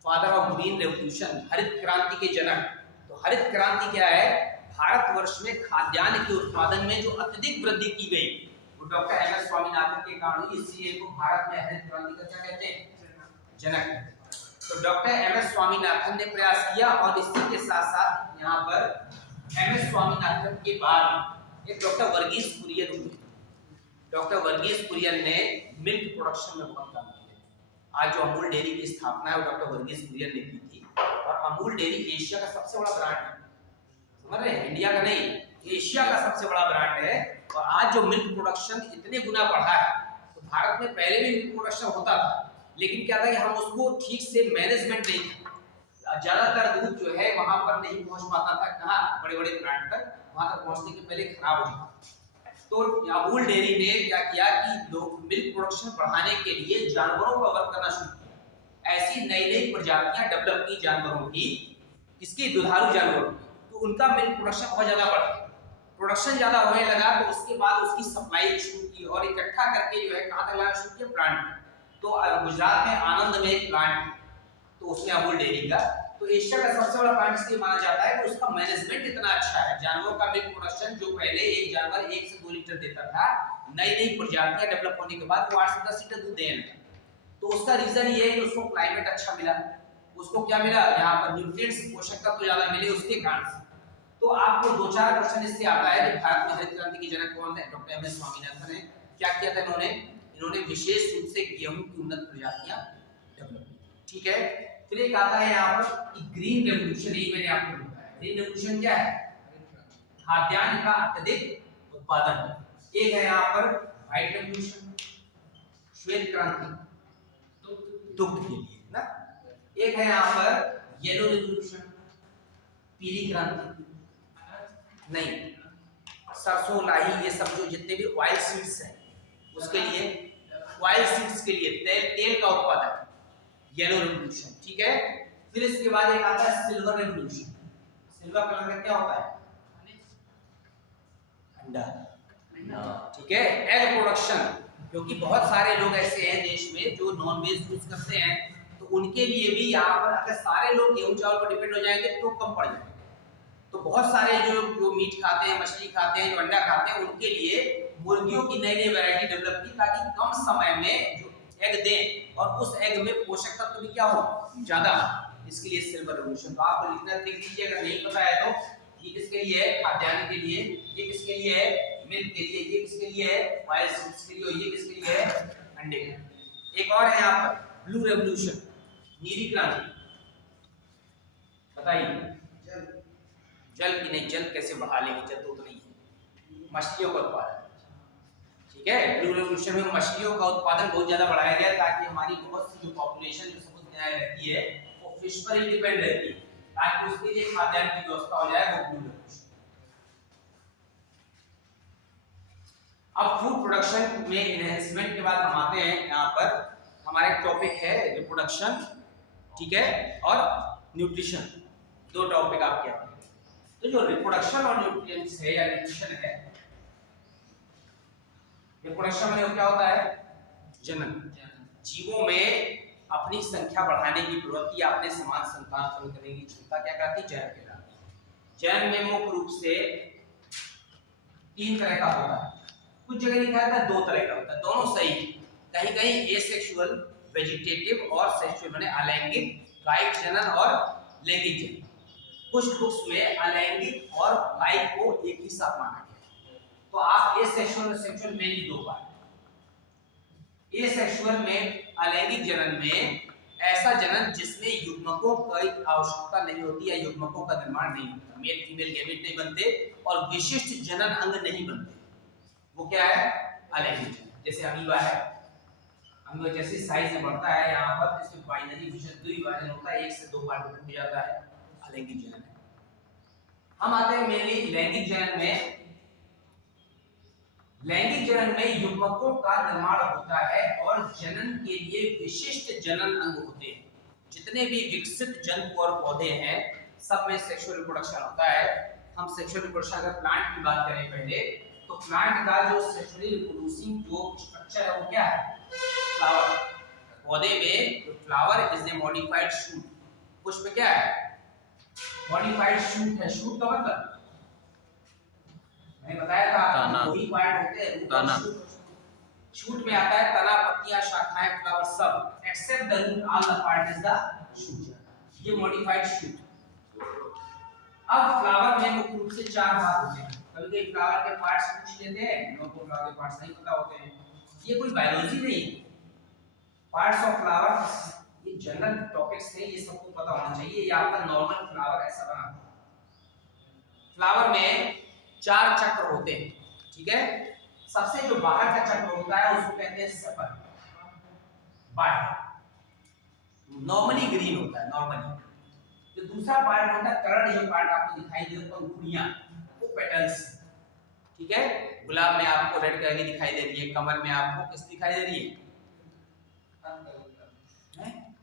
फादर ऑफ ग्रीन रेवोल्यूशन, हरित क्रांति के जनक। तो हरित क्रांति क्या है, भारतवर्ष में खाद्यान्न के उत्पादन में जो अत्यधिक वृद्धि की गई वो डॉक्टर एम एस स्वामीनाथन के कारण हुई। इसलिए इनको भारत में हरित क्रांति का क्या कहते हैं, जनक। तो डॉक्टर एम एस स्वामीनाथन ने प्रयास किया और इसी के साथ साथ यहाँ पर एम एस स्वामीनाथन के बाद एक डॉक्टर वर्गीस कुरियन हुए। डॉक्टर वर्गीस कुरियन ने मिल्क प्रोडक्शन में बहुत काम किया। आज जो अमूल डेयरी की स्थापना है वो डॉक्टर वर्गीस कुरियन ने की थी। और अमूल डेयरी एशिया का सबसे बड़ा ब्रांड है, समझ रहे हैं, इंडिया का नहीं, एशिया का सबसे बड़ा ब्रांड है। और आज जो मिल्क प्रोडक्शन इतने गुना बढ़ा है, तो भारत में पहले भी मिल्क प्रोडक्शन होता था, लेकिन क्या था कि हम उसको ठीक से मैनेजमेंट नहीं था। ज्यादातर दूध जो है वहां पर नहीं पहुंच पाता था, कहाँ, बड़े बड़े प्लांट तक, वहां तक पहुंचने के पहले खराब हो जाता। तो अमूल डेयरी ने क्या किया कि लोग मिल्क प्रोडक्शन बढ़ाने के लिए जानवरों का वर्क करना शुरू किया। ऐसी नई नई प्रजातियां डेवलप की जानवरों की, किसकी, दुधारू जानवरों की। तो उनका मिल्क प्रोडक्शन बहुत ज्यादा बढ़ गया। प्रोडक्शन ज्यादा होने लगा तो उसके बाद उसकी सप्लाई शुरू की और इकट्ठा करके जो है कहां तक लाना शुरू किया, प्लांट में। तो गुजरात में आनंद में एक प्लांट है, तो उसमें अमूल डेयरी का, तो एशिया का सबसे बड़ा प्लांट इसलिए माना जाता है कि उसका मैनेजमेंट इतना अच्छा है। जानवरों का मिल्क प्रोडक्शन, जो पहले एक जानवर 1 से 2 लीटर देता था, नई नई प्रजातियां डेवलप होने के बाद वो 8 से 10 लीटर दूध देने लगा। तो उसका रीजन ये है कि उसको क्लाइमेट अच्छा मिला, उसको क्या मिला, यहाँ पर न्यूट्रिएंट्स, पोषक तत्व ज्यादा मिले उसके कारण। तो आपको 2-4 क्वेश्चन इससे आता है कि भारत में हरित क्रांति के जनक कौन है, डॉक्टर एम एस स्वामीनाथन है। क्या किया था इन्होंने विशेष रूप से गेहूं की उन्नत प्रजातियां डेवलप की, ठीक है। फिर एक आता है यहाँ पर कि ग्रीन रेवोल्यूशन, ये मैंने आपको बताया। ग्रीन रेवोल्यूशन क्या है, खाद्यान्न का अत्यधिक उत्पादन। एक है यहाँ पर व्हाइट रेवोल्यूशन, श्वेत क्रांति, दुग्ध के लिए ना। एक है यहाँ पर येलो रेवोल्यूशन, पीली क्रांति, नहीं, सरसों, लाही, ये सब जो जितने भी ऑयल सीड्स हैं उसके लिए, ऑयल सीड्स के लिए तेल का उत्पादन, येलो रेवोल्यूशन, ठीक है। फिर इसके बाद एक आता है सिल्वर रेवोल्यूशन। सिल्वर कलर का क्या होता है, अंडा, ठीक है। एग प्रोडक्शन, क्योंकि बहुत सारे लोग ऐसे हैं देश में जो नॉन वेज यूज करते हैं, तो उनके लिए भी यहाँ पर अगर सारे लोग गेहूं चावल पर डिपेंड हो जाएंगे तो कम पड़ जाएगा। तो बहुत सारे जो मीट खाते हैं, मछली खाते हैं, जो अंडा खाते हैं, उनके लिए मुर्गियों की नई नई वैरायटी डेवलप की ताकि कम समय में जो एग दें और उस एग में पोषक तत्व भी क्या हो, ज्यादा। इसके लिए सिल्वर रेवोल्यूशन। तो आप लिखना लिख लीजिए, अगर नहीं पता है तो। ये किसके लिए है, खाद्यान्न के लिए। ये किसके लिए है, मिल्क के लिए। ये किसके लिए है, ऑयल सीड्स के लिए। और ये किसके लिए है, अंडे के लिए। एक और है यहाँ पर ब्लू रेवोल्यूशन, नीली क्रांति। बताइए, जल की नहीं, जल कैसे बढ़ा लेंगे, जल तो नहीं है। मछलियों का उत्पादन, ठीक है। ब्लू रेवोल्यूशन में मछलियों का उत्पादन बहुत ज्यादा बढ़ाया गया ताकि हमारी बहुत सी जो पॉपुलेशन जो समुद्र किनारे रहती है वो फिश पर ही डिपेंड रहती है, ताकि उसके लिए खाद्यान्न की व्यवस्था हो जाए, वो ब्लू रेवोल्यूशन। अब फूड प्रोडक्शन में एनहांसमेंट के बाद हम आते हैं यहाँ पर, हमारा एक टॉपिक है रिप्रोडक्शन, ठीक है, और न्यूट्रिशन। 2 टॉपिक आपके यहाँ। तो जो रिप्रोडक्शन और न्यूट्रिएंट्स है या न्यूट्रिशन है, रिप्रोडक्शन में क्या होता है, जनन। जीवों में अपनी संख्या बढ़ाने की प्रवृत्ति या अपने समान संतान उत्पन्न करने की क्षमता क्या कहती है, जनन कहलाती है। जनन में मुख्य रूप से 3 तरह का होता है। कुछ जगह लिखा है 2 तरह का होता है, दोनों सही। कहीं कहीं एसेक्सुअल, वेजिटेटिव, और सेक्सुअल माने अलैंगिक, कायिक जनन और लैंगिक जनन। कुछ बुक्स में अलैंगिक और कायिक को एक ही साथ माना गया। तो आप एसेक्सुअल और सेक्सुअल मेनली 2 बार। एसेक्सुअल में अलैंगिक जनन में ऐसा जनन जिसमें युग्मकों की आवश्यकता नहीं होती या युग्मकों का निर्माण नहीं होता, मेल फीमेल गैमेट नहीं बनते और विशिष्ट जनन अंग नहीं बनते, वो क्या है? अलैंगिक जनन। जैसे अमीबा है, अमीबा जैसे साइज में बढ़ता है यहाँ पर इसमें बाइनरी विशेष द्विभाजन होता है, 1 से 2 बार टूट जाता है, अलैंगिक जनन है। हम आते हैं मेनली लैंगिक जनन में। लैंगिक जनन में युग्मकों का निर्माण होता है और जनन के लिए विशिष्ट जनन अंग होते हैं। जितने भी विकसित जंतु और पौधे हैं सब में सेक्सुअल रिप्रोडक्शन होता है। हम सेक्सुअल रिप्रोडक्शन अगर प्लांट की बात करें पहले, तो प्लांट का जो सेक्सुअली रिप्रोड्यूसिंग जो स्ट्रक्चर है वो क्या है? फ्लावर। पौधे में जो flower is a modified shoot, पुष्प क्या है? मॉडिफाइड शूट है। शूट का मतलब मैंने बताया था वही पार्ट होते हैं, तना। शूट में आता है तना, पत्तियां, शाखाएं, फ्लावर सब except the root, all the part is the shoot. ये मॉडिफाइड शूट। अब फ्लावर में मुख्य रूप से 4 भाग होते हैं। कभी-कभी फ्लावर के पार्ट्स पूछ लेते हैं, लोगों को फ्लावर के पार्ट्स नहीं पता होते हैं। ये कोई बायोलॉजी नहीं है। पार्ट्स ऑफ फ्लावर ये जनरल टॉपिक्स है, ये सबको पता होना चाहिए। ये आपका नॉर्मल फ्लावर ऐसा बना है। फ्लावर में 4 चक्र होते हैं, ठीक है? सबसे जो बाहर का चक्र होता है उसको कहते हैं सेपल, बाहर नॉर्मली ग्रीन होता है। नॉर्मली जो दूसरा पार्ट होता है करण, ये पार्ट आपको दिखाई दे रहा है पंखुड़ियां, वो पेटल्स, ठीक है? गुलाब में आपको रेड कलर की दिखाई दे रही है, कमल में आपको किस दिखाई दे रही है?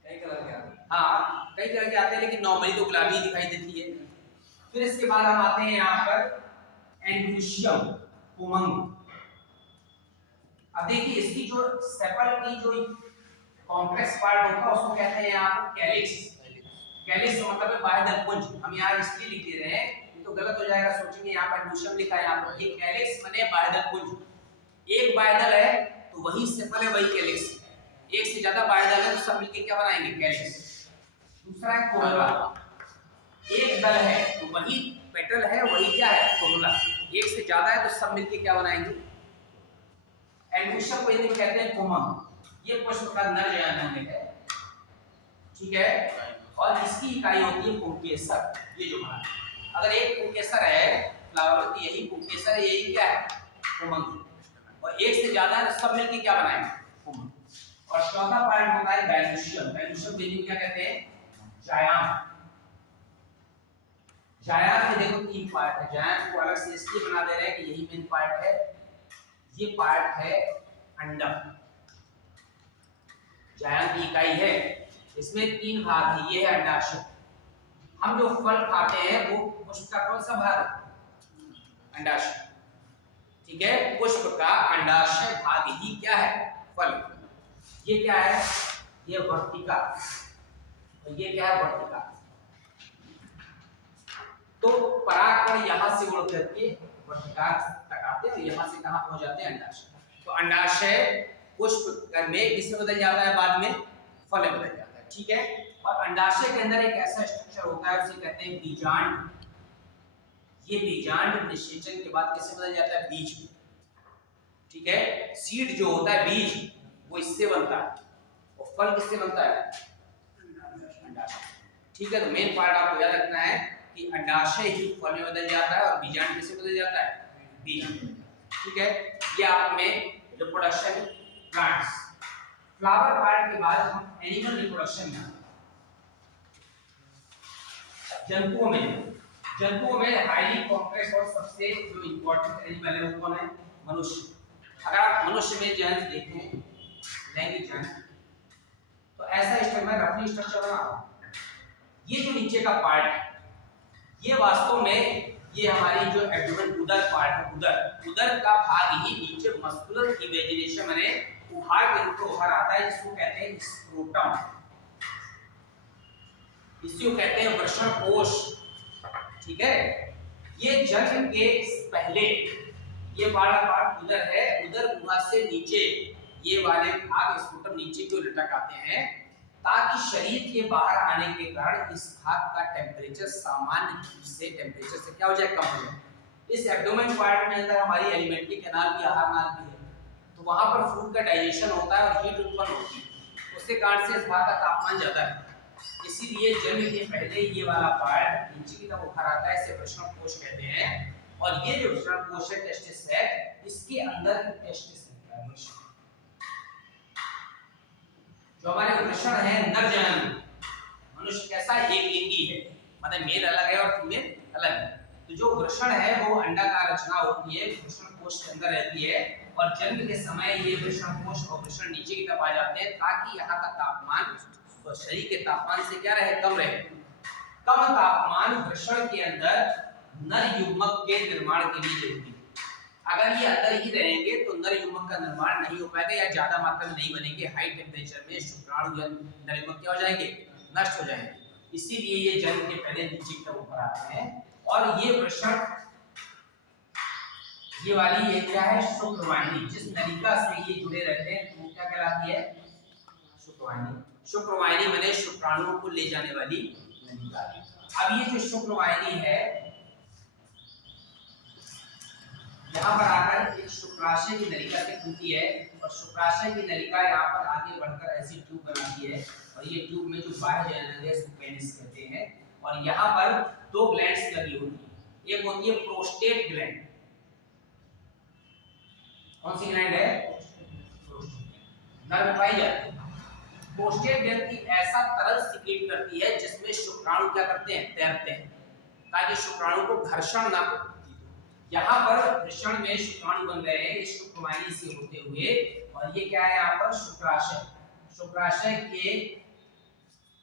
कई कलर के आते हैं। हाँ, कई कलर के आते हैं, लेकिन नॉर्मली तो गुलाबी दिखाई देती है। फिर इसके बाद हम आते हैं यहाँ पर एंड्यूशियम, उमंग। अब देखिए इसकी जो सेपल की जो कॉम्प्लेक्स पार्ट होता है उसको कहते हैं आप कैलिक्स। कैलिक्स का मतलब है बाह्यदल पुंज। हम यहाँ इसलिए लिख दे रहे हैं, ये तो गलत हो जाएगा, सोचेंगे यहाँ पर एंड्यूशियम लिखा है, यहाँ पर ये कैलिक्स माने बाह्यदल पुंज। एक बाह्यदल है तो वही सेपल है, वही कैलिक्स। एक से ज्यादा बाह्यदल है तो सब मिलके क्या बनाएंगे? कैलिक्स। दूसरा है कोरोला। एक दल है तो वही पेटल है, वही क्या है? कोरोला। एक से ज्यादा है तो सब मिलके क्या बनाएंगे? एंड्यूशियम को हिंदी में कहते हैं पुमंग। ये पुष्प का नर जनन है, ठीक है? और इसकी इकाई होती है पुंकेसर। ये जो बना, अगर एक पुंकेसर है फ्लावर तो यही पुंकेसर है, यही क्या है? पुमंग। और एक से ज्यादा है तो सब मिलके क्या बनाएंगे? पुमंग। और चौथा पार्ट होता है गायनुशियम। गायनुशियम को हिंदी में क्या कहते हैं? जायाम। जायाम में देखो 3 पार्ट है। जायाम को अलग से इसलिए बना दे रहे हैं कि यही मेन पार्ट है। ये पार्ट है अंडम, जायाम की इकाई है। इसमें 3 भाग है। ये है अंडाशय। हम जो फल खाते हैं वो पुष्प का कौन सा भाग? अंडाशय, ठीक है? पुष्प का अंडाशय भाग ही क्या है? फल। ये क्या है? ये वर्तिका। और ये क्या है? वर्तिका। तो परागकण यहाँ से उड़ करके वर्तिका तक आते हैं, यहाँ से कहाँ पहुंच जाते हैं? अंडाशय। तो अंडाशय पुष्प में किसमें बदल जाता है? बाद में फल में बदल जाता है, ठीक है? और अंडाशय के अंदर एक ऐसा स्ट्रक्चर होता है उसे कहते हैं बीजांड। ये बीजांड निषेचन के बाद किससे बदल जाता है? बीज में, ठीक है? सीड जो होता है बीज वो इससे बनता है और फल किससे बनता है? अंडाशय, ठीक है? तो मेन पार्ट आपको याद रखना है कि अंडाशय ही फल में बदल जाता है और बीजांड किससे बदल जाता है? बीज, ठीक है? ये आप में रिप्रोडक्शन प्लांट्स। फ्लावर पार्ट के बाद हम एनिमल रिप्रोडक्शन में जंतुओं में हाईली कॉम्प्लेक्स और सबसे जो इंपॉर्टेंट एनिमल है वो कौन है? मनुष्य। अगर आप मनुष्य में जंतु देखें, लैंगिक जंतु, तो ऐसा स्ट्रक्चर रफली स्ट्रक्चर बना। ये जो नीचे का पार्ट है ये वास्तव में ये हमारी जो एब्डोमेन उदर पार्ट है, उदर का भाग ही नीचे मस्कुलर इमेजिनेशन माने उभार के रूप में उभर आता है, जिसको कहते हैं स्क्रोटम। इसको कहते हैं वृषण कोश, ठीक है? ये जन्म के पहले ये वाला पार्ट उदर है, उदर गुहा से नीचे ये वाले भाग स्क्रोटम नीचे की ओर लटक आते हैं ताकि शरीर के बाहर आने के कारण इस भाग का टेम्परेचर सामान्य टेम्परेचर से क्या हो जाए? कम हो जाए। इस एब्डोमेन पार्ट में अंदर हमारी एलिमेंट्री कैनाल भी, आहार नाल भी है, तो वहां पर फूड का डाइजेशन होता है और हीट उत्पन्न होती है। उसके कारण से इस भाग का तापमान ज्यादा है, इसीलिए जन्म के पहले ये वाला पार्ट नीचे की तरफ उठा आता है, इसे वृषण कोश कहते हैं। और ये जो वृषण कोश है, टेस्टिस है, इसके अंदर टेस्टिस है, वृषण। जो हमारे वृषण है नर जनन, मनुष्य कैसा एक लिंगी है, मतलब मेल अलग है और फीमेल अलग है। तो जो वृषण है वो अंडाकार रचना होती है, वृषण कोश के अंदर रहती है, और जन्म के समय ये वृषण कोश और वृषण नीचे की तरफ आ जाते हैं, ताकि यहाँ का तापमान तो शरीर के तापमान से क्या रहे, कम रहे। कम तापमान वृषण के अंदर नर युग्मक के निर्माण के लिए जरूरी है। अगर ये अंदर ही रहेंगे तो नर युग्मक का निर्माण नहीं हो पाएगा या ज्यादा मात्रा में नहीं बनेंगे। हाई टेम्परेचर में शुक्राणु या नर युग्मक क्या हो जाएंगे, नष्ट हो जाएंगे। इसीलिए ये जन्म के पहले नीचे की तरफ ऊपर आते हैं। और ये वृषण, ये वाली ये क्या है, शुक्रवाहिनी, जिस नलिका से ये जुड़े रहते हैं वो क्या कहलाती है, शुक्रवाहिनी। शुक्रवाहिनी माने शुक्राणुओं को ले जाने वाली नलिका। अब ये जो शुक्रवाहिनी है, यहाँ पर आकर एक शुक्राशय की नलिका से खुलती है, और शुक्राशय की नलिका यहाँ पर आगे बढ़कर ऐसी ट्यूब बनाती है, और ये ट्यूब में जो बाह्य जनन है इसको पेनिस कहते हैं। और यहाँ पर दो ग्लैंड्स लगी होती है, एक होती है प्रोस्टेट ग्लैंड। कौन सी ग्लैंड है, नर में पाई जाती है। प्रोस्टेट ग्लैंड ऐसा तरल सिक्रीट करती है जिसमें शुक्राणु क्या करते हैं, तैरते हैं, ताकि शुक्राणु को घर्षण ना हो। यहाँ पर वृषण में शुक्राणु बन रहे हैं इस शुक्रवाहिनी से होते हुए, और ये क्या है यहाँ पर शुक्राशय। शुक्राशय के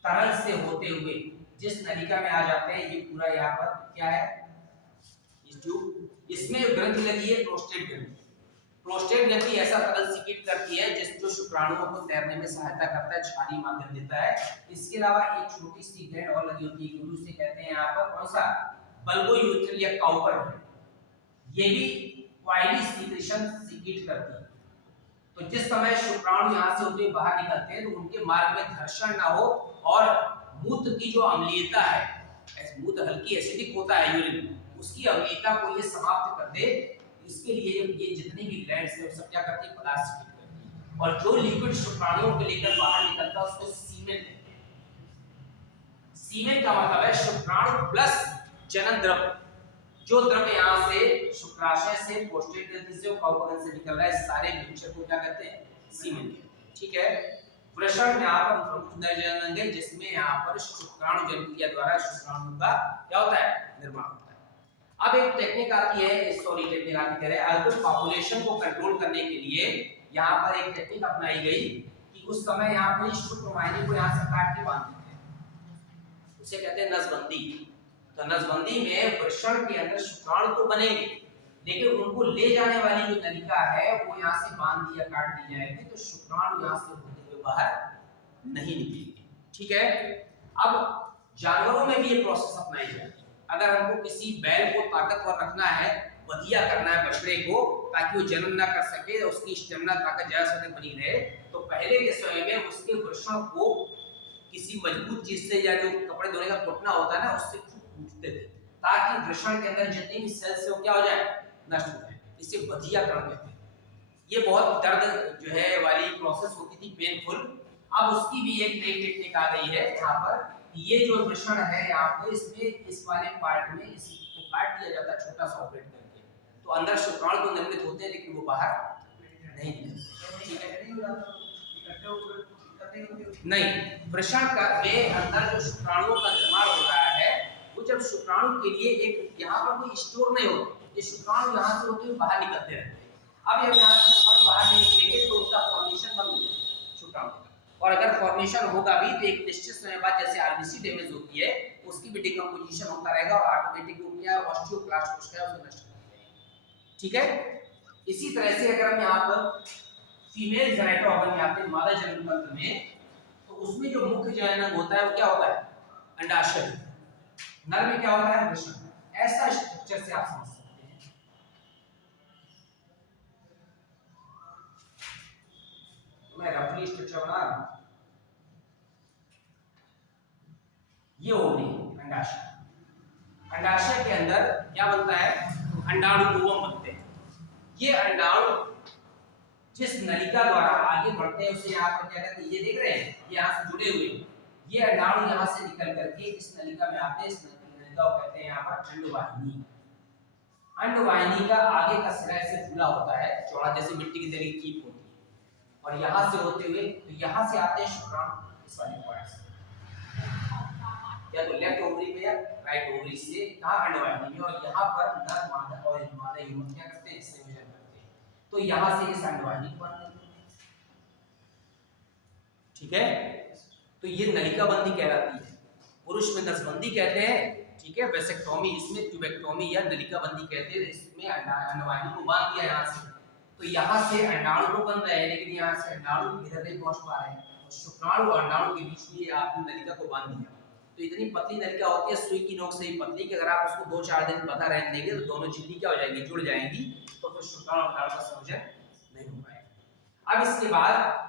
तरल से होते हुए जिस नलिका में आ जाते हैं, ये पूरा यहाँ पर क्या है, इस ट्यूब, इसमें ग्रंथि लगी है प्रोस्टेट ग्रंथि। प्रोस्टेट ग्रंथि ऐसा तरल सिक्रीट करती है जो शुक्राणुओं को तैरने में सहायता करता है, क्षारीय माध्यम देता है। इसके अलावा एक छोटी सी ग्लैंड और लगी होती है, उसे कहते हैं यहाँ पर कौन सा, बल्बोयूरेथ्रल या काउपर। ये भी ऑयली सीक्रेशन सीक्रेट करती है। तो जिस समय शुक्राणु यहाँ से होते हुए बाहर निकलते हैं तो उनके मार्ग में घर्षण ना हो, और मूत्र की जो अम्लीयता है, मूत्र हल्की एसिडिक होता है यूरिन, उसकी अम्लीयता को ये समाप्त कर दे। इसके लिए ये जितनी भी ग्लैंड्स हैं सब क्या करती है, पदार्थ सीक्रेट करती है। और जो लिक्विड शुक्राणुओं को लेकर बाहर निकलता है उसको सीमेन कहते हैं। सीमेन का मतलब है शुक्राणु प्लस जनन द्रव्य। जो द्रव्य यहाँ से शुक्राशय से प्रोस्टेट ग्रंथि से काउपर से निकल रहा है, सारे मिक्सचर को क्या कहते हैं, सीमेन कहते हैं। ठीक है। वृषण में यहाँ पर प्रमुख नर जनन अंग है, जिसमें यहाँ पर शुक्राणु जन क्रिया द्वारा शुक्राणु का क्या होता है, निर्माण होता है। अब एक टेक्निक आती है, सॉरी टेक्निक आती है, अल्कोहल पॉपुलेशन को कंट्रोल करने के लिए यहाँ पर एक टेक्निक अपनाई गई कि उस समय यहाँ पर शुक्रवाहिनी को यहाँ से काट के बांध देते हैं, उसे कहते हैं नसबंदी। तो नसबंदी में वृषण के अंदर शुक्राणु तो बनेंगे, लेकिन उनको ले जाने वाली जो नलिका है वो यहाँ से बांध दिया, काट दी जाएगी, तो शुक्राणु यहाँ से होते हुए बाहर नहीं निकलेंगे। ठीक है। अब जानवरों में भी ये प्रोसेस अपनाई जाती है। अगर हमको किसी बैल को ताकतवर रखना है, वधिया करना है बछड़े को, ताकि वो जन्म ना कर सके, उसकी स्टेमिना ताकत ज्यादा से बनी रहे, तो पहले के समय में उसके वृषण को किसी मजबूत चीज से, या जो कपड़े धोने का घुटना होता है ना, उससे कूटते थे, ताकि वृषण के अंदर जितनी भी सेल्स है वो क्या हो जाए, नष्ट हो जाए। इसे वधियाकरण कहते हैं। ये बहुत दर्द जो है वाली प्रोसेस होती थी, पेनफुल। अब उसकी भी एक नई टेक्निक आ गई है, यहाँ पर ये जो वृषण है यहाँ पे, इसमें इस वाले पार्ट में इसको काट दिया जाता है छोटा सा ऑपरेट करके, तो अंदर शुक्राणु तो निर्मित होते हैं लेकिन वो बाहर नहीं निकलते। ठीक है। नहीं, वृषण का में अंदर जो शुक्राणुओं का निर्माण हो रहा है, वो जब शुक्राणु के लिए एक यहाँ पर कोई स्टोर नहीं होता, ये शुक्राणु यहाँ से होते हुए बाहर निकलते रहते हैं। अब जब यहाँ से शुक्राणु बाहर नहीं निकलेंगे तो उनका फॉर्मेशन बंद हो जाएगा शुक्राणु का, और अगर फॉर्मेशन होगा भी तो एक निश्चित समय बाद जैसे आरबीसी डैमेज होती है उसकी भी डिकम्पोजिशन होता रहेगा, और ऑटोमेटिक वो क्या ऑस्टियोक्लास्ट कोशिका है उसे नष्ट कर देगा। ठीक है। इसी तरह से अगर हम यहाँ पर फीमेल जेनेटो ऑर्गन में आते हैं, मादा जनन तंत्र में, तो उसमें जो मुख्य जनन होता है वो क्या होता है, अंडाशय। नर में क्या होता है, वृषण। ऐसा स्ट्रक्चर से आप समझ सकते हैं। मैं रफली स्ट्रक्चर बना रहा हूं। ये ओवरी अंडाशय। अंडाशय के अंदर क्या बनता है, अंडाणु ओवम बनते हैं। ये अंडाणु जिस नलिका द्वारा आगे बढ़ते हैं उसे यहाँ पर क्या कहते हैं, ये देख रहे हैं, ये यहाँ से जुड़े हुए, ये अंडाणु यहाँ से निकल करके इस नलिका में आते हैं। इस नलिका को कहते हैं यहाँ पर अंडवाहिनी। अंडवाहिनी का आगे का सिरा से जुड़ा होता है, चौड़ा जैसे मिट्टी की तरह कीप होती है, और यहाँ से होते हुए तो यहाँ से आते हैं शुक्राणु इस वाले पॉइंट से, या तो लेफ्ट ओवरी में या राइट ओवरी से कहाँ अंडवाहिनी में, और यहाँ पर नर मादा और मादा युग्म क्या करते हैं, संयोजन करते हैं, तो यहाँ से इस अंडवाहिनी को बनते हैं। ठीक है, तो ये नलिका बंदी कहलाती है। पुरुष में नसबंदी कहते हैं, ठीक है, वेसेक्टोमी, इसमें ट्यूबेक्टोमी या नलिका बंदी कहते हैं। इसमें अंडवाहिनी को बांध दिया यहाँ से, तो यहाँ से अंडाणु तो बन रहे हैं, लेकिन यहाँ से अंडाणु इधर नहीं पहुँच पा रहे हैं, और शुक्राणु और अंडाणु के बीच में आपने नलिका को बांध दिया। तो इतनी पतली नलिका होती है, सुई की नोक से ही पतली, कि अगर आप उसको 2-4 दिन पता रहने देंगे तो दोनों झिल्ली क्या हो जाएंगी, जुड़ जाएंगी, तो फिर शुक्राणु और अंडाणु का संयोजन नहीं हो पाएगा। अब इसके बाद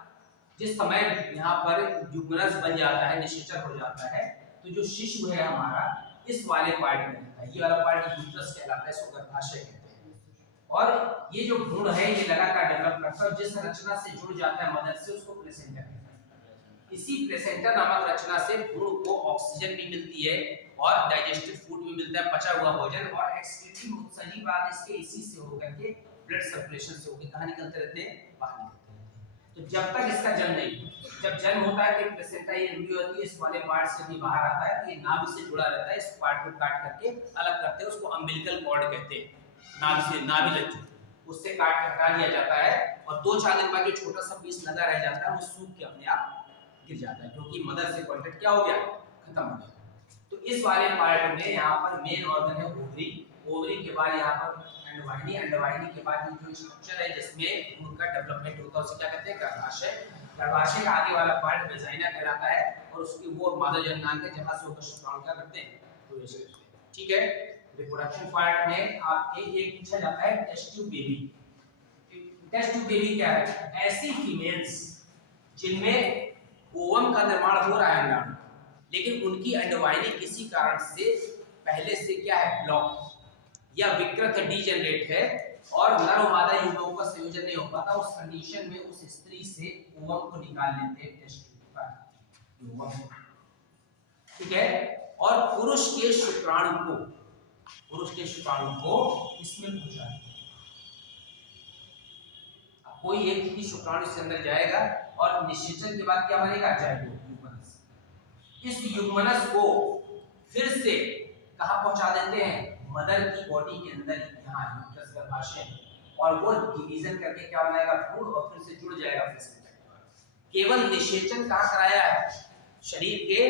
जिस समय यहाँ पर युग्मनस बन जाता है, निषेचन हो जाता है, तो जो शिशु है हमारा इस वाले पार्ट में रहता है, ये वाला पार्ट यूट्रस कहलाता है, इसको गर्भाशय कहते हैं। और ये जो भ्रूण है ये लगातार डेवलप करता है, जिस रचना से जुड़ जाता है मदर से उसको प्लेसेंटा कहते हैं। इसी प्लेसेंटा नामक रचना से भ्रूण को ऑक्सीजन भी मिलती है और डाइजेस्टिव फूड भी मिलता है, पचा हुआ भोजन, और एक्सक्रीटिव उत्सर्जी बाद इसके इसी से होकर के ब्लड सर्कुलेशन से होकर कहां निकलते रहते हैं, बाहर निकलते रहते हैं। तो जब तक इसका जन्म नहीं, जब जन्म होता है तो प्लेसेंटा ये एम्ब्रियो होती है, इस वाले पार्ट से भी बाहर आता है, तो ये नाभि से जुड़ा रहता है, इस पार्ट को काट करके अलग करते हैं, उसको अम्बिलिकल कॉर्ड कहते हैं। नाभि से, नाभि रज्जु, उससे काट कर हटा दिया जाता है, और 2-4 दिन बाद जो छोटा सा पीस लगा रह जाता है वो सूख के अपने आप गिर जाता है, क्योंकि मदर से कांटेक्ट क्या हो गया, खत्म हो गया। तो इस वाले पार्ट में यहाँ पर मेन ऑर्गन है ओवरी, ओवरी के बाद यहाँ पर अंडवाहिनी, अंडवाहिनी के बाद ये जो स्ट्रक्चर है जिसमें भ्रूण का डेवलपमेंट होता है उसे क्या कहते हैं, गर्भाशय। गर्भाशय का आगे वाला पार्ट वेजाइना कहलाता है, और उसकी वो मादा जननांग है जहाँ से होकर शुक्राणु क्या करते हैं, प्रवेश करते हैं। ठीक है, रिप्रोडक्शन पार्ट में आपके एक पूछा जाता है test tube baby. Test tube baby क्या है, ऐसी फीमेल्स जिनमें ओवम का निर्माण हो रहा है अंडाणु, लेकिन उनकी अंडवाहिनी किसी कारण से पहले से क्या है, ब्लॉक या विकृत डीजेनरेट है, और नर और मादा युग्मों का संयोजन नहीं हो पाता, उस कंडीशन में उस स्त्री से ओवम को निकाल लेते हैं टेस्ट ट्यूब का ओवम। ठीक है, और पुरुष के शुक्राणु को इसमें पहुंचा देते हैं। कोई एक ही शुक्राणु इसके अंदर जाएगा, और निषेचन के बाद क्या बनेगा, जाएगा युग्मनस। इस युग्मनस को फिर से कहां पहुंचा देते हैं, मदर की बॉडी के अंदर, यहाँ यूट्रस गर्भाशय, और वो डिवीजन करके क्या बनाएगा, भ्रूण, और फिर से जुड़ जाएगा प्लेसेंटा के बाद। केवल निषेचन कहां कराया है, शरीर के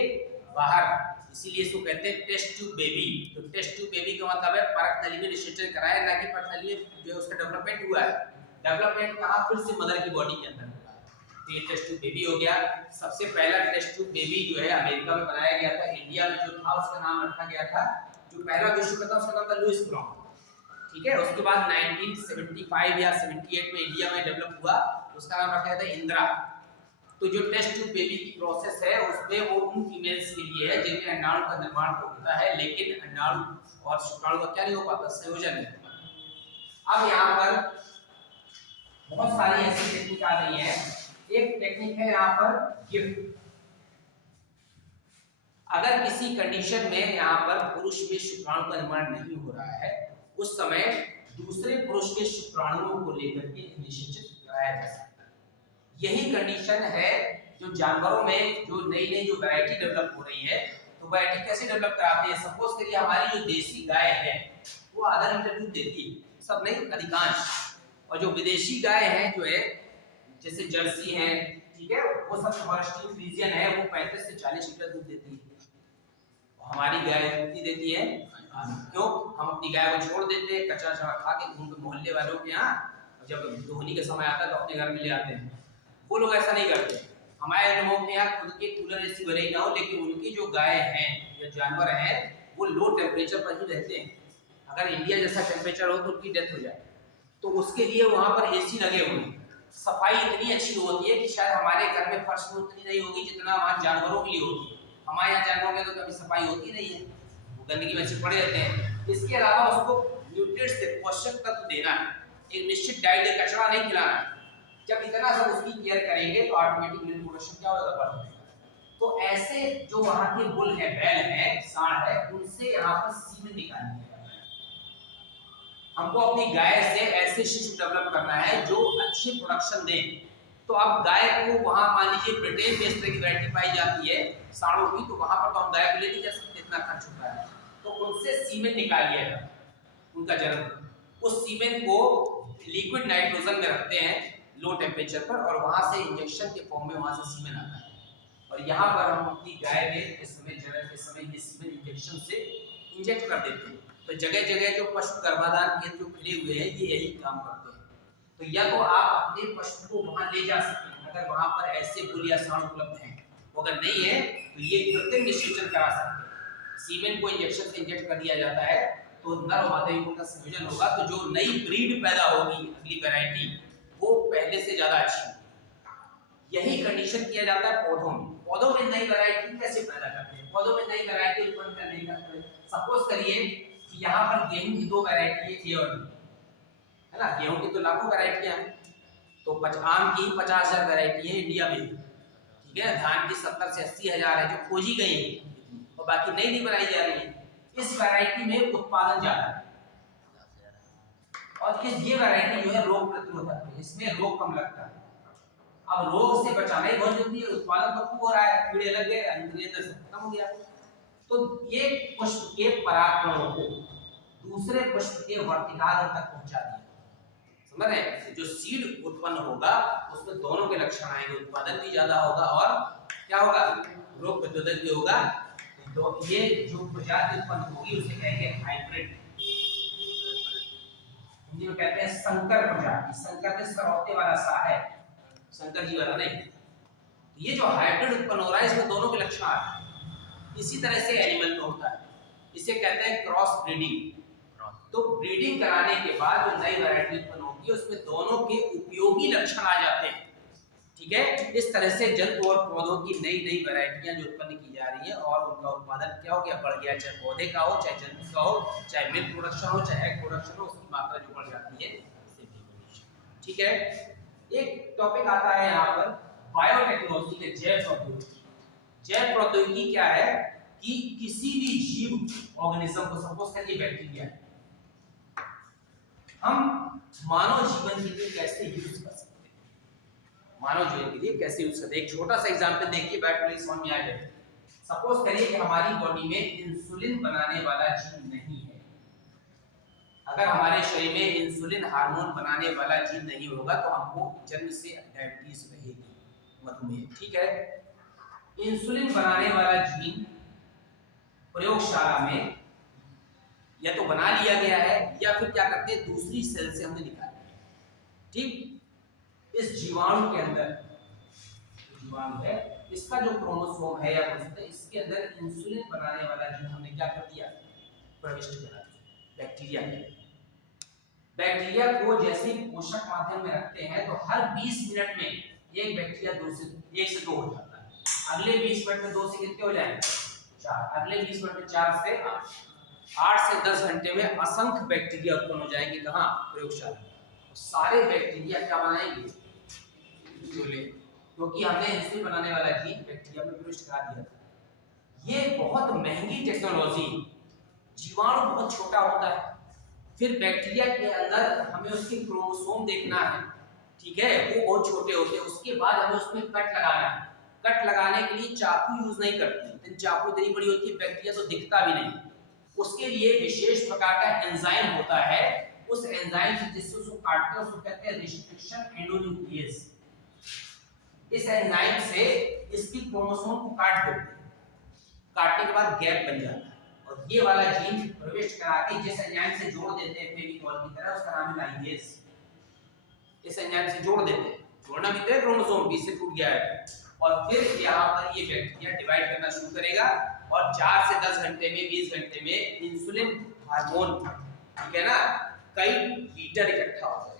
बाहर, इसीलिए इसको कहते हैं टेस्ट ट्यूब बेबी। तो टेस्ट ट्यूब बेबी का मतलब है परक नली में निषेचन कराया, ना कि परक नली में जो उसका डेवलपमेंट हुआ है। डेवलपमेंट कहां, फिर से मदर की बॉडी के अंदर हुआ है। तो ये टेस्ट ट्यूब बेबी हो गया। सबसे पहला टेस्ट ट्यूब बेबी जो है अमेरिका में बनाया गया था, इंडिया में जो था उसका नाम रखा गया था, जो पहला विश्व का था उसका नाम था लुइस ब्राउन। ठीक है, उसके बाद 1975 या 78 में इंडिया में डेवलप हुआ, उसका नाम रखा गया था इंदिरा। तो जो टेस्ट ट्यूब बेबी की प्रोसेस है उसमें वो उन फीमेल्स के लिए है जिनमें अंडाणु का निर्माण होता है, लेकिन अंडाणु और शुक्राणु का क्या नहीं हो पाता, संयोजन नहीं हो पाता। अब यहाँ पर बहुत सारी ऐसी टेक्निक आ गई है। एक टेक्निक है यहाँ पर गिफ्ट। अगर किसी कंडीशन में यहाँ पर पुरुष में शुक्राणु का निर्माण नहीं हो रहा है, उस समय दूसरे पुरुष के शुक्राणुओं को लेकर के निषेचित कराया जा सकता है। यही कंडीशन है जो जानवरों में जो नई जो वैरायटी डेवलप हो रही है। तो वैरायटी कैसे डेवलप कराते हैं, सपोज करिए हमारी जो देसी गाय है वो आधा लीटर दूध देती है, सब नहीं अधिकांश, और जो विदेशी गाय है जो है जैसे जर्सी है, ठीक है, वो सब हॉल्स्टीन फ्रीजियन है, वो 35 से 40 लीटर दूध देती है। हमारी गाय कितनी देती है, क्यों, हम अपनी गाय को छोड़ देते हैं कचरा चढ़ा खा के घूम के मोहल्ले वालों के यहाँ, जब दोहनी का समय आता है तो अपने घर में ले आते हैं। वो लोग ऐसा नहीं करते। हमारे लोगों के यहाँ खुद के कूलर ऐसी भले ही ना हो, लेकिन उनकी जो गाय हैं या जानवर हैं वो लो टेम्परेचर पर ही रहते हैं। अगर इंडिया जैसा टेम्परेचर हो तो उनकी डेथ हो जाए, तो उसके लिए वहाँ पर एसी लगे हुए हैं। सफाई इतनी अच्छी होती है कि शायद हमारे घर में फर्श में उतनी नहीं होगी जितना वहाँ जानवरों के लिए होती है। हमारे यहाँ जानवरों के तो कभी सफाई होती नहीं है, वो गंदगी में से पड़े रहते हैं। इसके अलावा उसको न्यूट्रिएंट्स पोषक तत्व देना, एक निश्चित डाइट, कचरा नहीं खिलाना। जब इतना सब उसकी केयर करेंगे तो ऑटोमेटिक मिल्क प्रोडक्शन क्या होगा, बढ़ जाएगा। तो ऐसे जो वहां के बुल है, बैल है, सांड है, उनसे यहाँ पर सीमेन निकालनी है। हमको अपनी गाय से ऐसे शिशु डेवलप करना है जो अच्छे प्रोडक्शन दे। तो अब गाय को वहां मान लीजिए ब्रिटेन में इस तरह की वैरायटी पाई जाती है सांडों की, तो वहां पर तो हम गाय को ले नहीं जा सकते, इतना खर्च होता है। तो उनसे सीमेन निकाल लिया जाता है उनका जन्म। उस सीमेन को लिक्विड नाइट्रोजन में रखते हैं लो टेम्परेचर पर, और वहां से इंजेक्शन के फॉर्म में वहां से सीमेन आता है। और यहाँ पर हम अपनी गाय में इस समय जन्म के समय ये सीमेन इंजेक्शन से इंजेक्ट कर देते हैं। तो जगह जगह जो पशु गर्भाधान केंद्र जो खुले हुए हैं ये यही काम करते हैं। तो या तो आप अपने पशु को वहां ले जा सकते हैं अगर वहां पर ऐसे बुल या सांड उपलब्ध हैं, अगर नहीं है तो ये कृत्रिम निषेचन करा सकते हैं। सीमेन को इंजेक्शन से इंजेक्ट कर दिया जाता है तो नर और मादा युग्म का संयोजन होगा, तो जो नई ब्रीड पैदा होगी, अगली वैरायटी, वो पहले से ज्यादा अच्छी होगी। यही कंडीशन किया जाता है पौधों में। पौधों में नई वैरायटी कैसे पैदा करते हैं, पौधों में नई वैरायटी उत्पन्न करने का, सपोज करिए कि यहाँ पर गेहूं की 2 वैरायटी है, ए और बी, है ना। गेहूं की तो लाखों वैरायटियां हैं, तो आम की 50,000 वैरायटी है इंडिया में, ठीक है। धान की 70 से 80 हजार है जो खोजी गई है, और बाकी नई नहीं बनाई जा रही है। इस वैरायटी में उत्पादन ज्यादा है, और ये वैरायटी जो है रोग प्रतिरोधक है, इसमें रोग कम लगता है। अब रोग से बचाना ही बहुत जरूरी है, उत्पादन तो खूब हो रहा है, कीड़े लग गए, अंग्रेज खत्म हो गया। तो ये पुष्प के परागकणों को दूसरे पुष्प के वर्तिकाग्र तक पहुंचा दिया, समझ रहे हैं। जो सीड उत्पन्न होगा उसमें दोनों के लक्षण आएंगे, उत्पादन भी ज्यादा होगा और क्या होगा, रोग प्रतिरोधक भी होगा। तो ये जो प्रजाति उत्पन्न होगी उसे कहेंगे हाइब्रिड, हिंदी में कहते हैं संकर प्रजाति। संकर में सरौते वाला सा है, शंकर जी वाला नहीं। ये जो हाइब्रिड उत्पन्न हो रहा है इसमें दोनों के लक्षण आ रहे हैं। इसी तरह से एनिमल में होता है, इसे कहते हैं क्रॉस ब्रीडिंग। तो ब्रीडिंग कराने के बाद जो नई वैरायटी उत्पन्न होगी उसमें दोनों के उपयोगी लक्षण आ जाते हैं, ठीक है। इस तरह से जंतु और पौधों की नई नई वैरायटियां जो उत्पन्न की जा रही है और उनका उत्पादन क्या हो गया, बढ़ गया। चाहे पौधे का हो, चाहे जंतु का हो, चाहे मिल्क प्रोडक्शन हो, चाहे एग प्रोडक्शन हो, उसकी मात्रा जो बढ़ जाती है, ठीक है। एक टॉपिक आता है यहाँ पर बायोटेक्नोलॉजी के, जैव प्रौद्योगिकी। जैव प्रौद्योगिकी क्या है कि किसी भी जीव ऑर्गेनिज्म को, सपोज करिए बैक्टीरिया, हम मानव जीवन के लिए कैसे यूज कर सकते हैं, मानव जीवन के लिए कैसे यूज करते हैं। एक छोटा सा एग्जांपल देखिए, बायोटेक्नोलॉजी समझ में आ जाए। सपोज करिए कि हमारी बॉडी में इंसुलिन बनाने वाला जीन नहीं है। अगर हमारे शरीर में इंसुलिन हार्मोन बनाने वाला जीन नहीं होगा तो हमको जन्म से डायबिटीज रहेगी, मधुमेह, ठीक है। इंसुलिन बनाने वाला जीन प्रयोगशाला में या तो बना लिया गया है या फिर क्या करते हैं, दूसरी सेल से हमने निकाला, ठीक। इस जीवाणु के अंदर, जीवाणु है, इसका जो क्रोमोसोम है या इसके अंदर इंसुलिन बनाने वाला जीन हमने क्या कर दिया, प्रविष्ट करा दिया बैक्टीरिया में। बैक्टीरिया को जैसे पोषक माध्यम में रखते हैं तो हर 20 मिनट में एक बैक्टीरिया 1 से 2 हो जाता है। अगले 20 मिनट में 2 से कितने हो जाएंगे, 4। अगले 20 मिनट में 4 से 8 से 10 घंटे में असंख्य बैक्टीरिया उत्पन्न हो जाएंगे। कहाँ, प्रयोगशाला में। सारे बैक्टीरिया क्या बनाएंगे, इंसुलिन, क्योंकि हमने इंसुलिन बनाने वाला जीन बैक्टीरिया में प्रविष्ट करा दिया था। ये बहुत महंगी टेक्नोलॉजी, जीवाणु बहुत छोटा होता है, फिर बैक्टीरिया के अंदर हमें उसके क्रोमोसोम देखना है, ठीक है, वो बहुत छोटे होते हैं। उसके बाद हमें उसमें कट लगाना है। कट लगाने के लिए चाकू यूज नहीं करते, चाकू इतनी बड़ी होती है, बैक्टीरिया तो दिखता भी नहीं। उसके लिए विशेष प्रकार का एंजाइम होता है, उस एंजाइम से जिससे उसको काटते हैं उसको कहते हैं रिस्ट्रिक्शन एंडोन्यूक्लियस। इस एंजाइम से इसकी क्रोमोसोम को काट देते हैं, काटने के बाद गैप बन जाता है और ये वाला जीन प्रविष्ट करा के जिस एंजाइम से जोड़ देते हैं फेविकॉल की तरह, उसका नाम है लाइगेज। इस एंजाइम से जोड़ देते हैं, जोड़ना भी तो क्रोमोसोम बीच से टूट गया है, और फिर यहाँ पर ये बैक्टीरिया डिवाइड करना शुरू करेगा और 4 से 10 घंटे में, 20 घंटे में इंसुलिन हार्मोन, ठीक है ना, कई लीटर इकट्ठा हो जाएगा।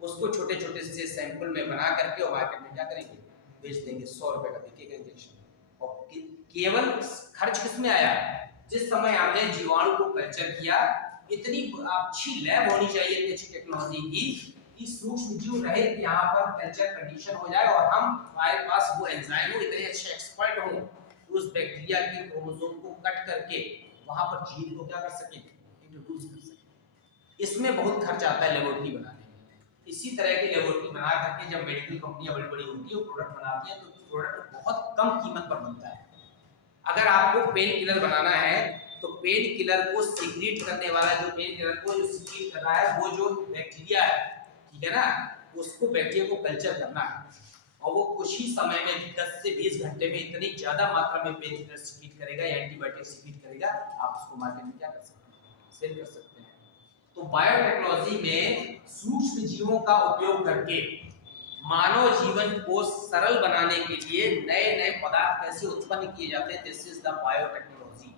उसको छोटे छोटे से सैंपल में बना करके और मार्केट में क्या करेंगे, बेच देंगे। 100 रुपए का बिकेगा इंजेक्शन। और केवल खर्च किसमें आया, जिस समय आपने जीवाणु को कल्चर किया, इतनी अच्छी लैब होनी चाहिए, इतनी अच्छी टेक्नोलॉजी की, कि सूक्ष्म जीव रहे कि यहाँ पर कल्चर कंडीशन हो जाए और हम हमारे पास वो एंजाइम हो, इतने अच्छे एक्सपर्ट हो उस बैक्टीरिया के क्रोमोसोम को कट करके वहां पर जीन को क्या कर सके, इंट्रोड्यूस कर सके। इसमें बहुत खर्च आता है लेबोरेटरी बनाने में। इसी तरह की लेबोरेटरी बना करके जब मेडिकल कंपनियां बड़ी बड़ी होती है वो प्रोडक्ट बनाती हैं तो प्रोडक्ट बहुत कम कीमत पर बनता है। अगर आपको पेन किलर बनाना है तो पेन किलर को सीक्रेट करने वाला जो पेन किलर को जो सीक्रेट कर रहा है वो जो बैक्टीरिया है, ठीक है ना, उसको बैक्टीरिया को कल्चर करना है और वो कुछ ही समय में 10 से 20 घंटे में इतनी ज्यादा मात्रा में पेन किलर सीक्रेट करेगा या एंटीबायोटिक सीक्रेट करेगा, आप उसको मार्केट में क्या कर सकते हैं, सेल कर सकते हैं। तो बायोटेक्नोलॉजी में सूक्ष्म जीवों का उपयोग करके मानव जीवन को सरल बनाने के लिए नए नए पदार्थ कैसे उत्पन्न किए जाते हैं, दिस इज द बायोटेक्नोलॉजी।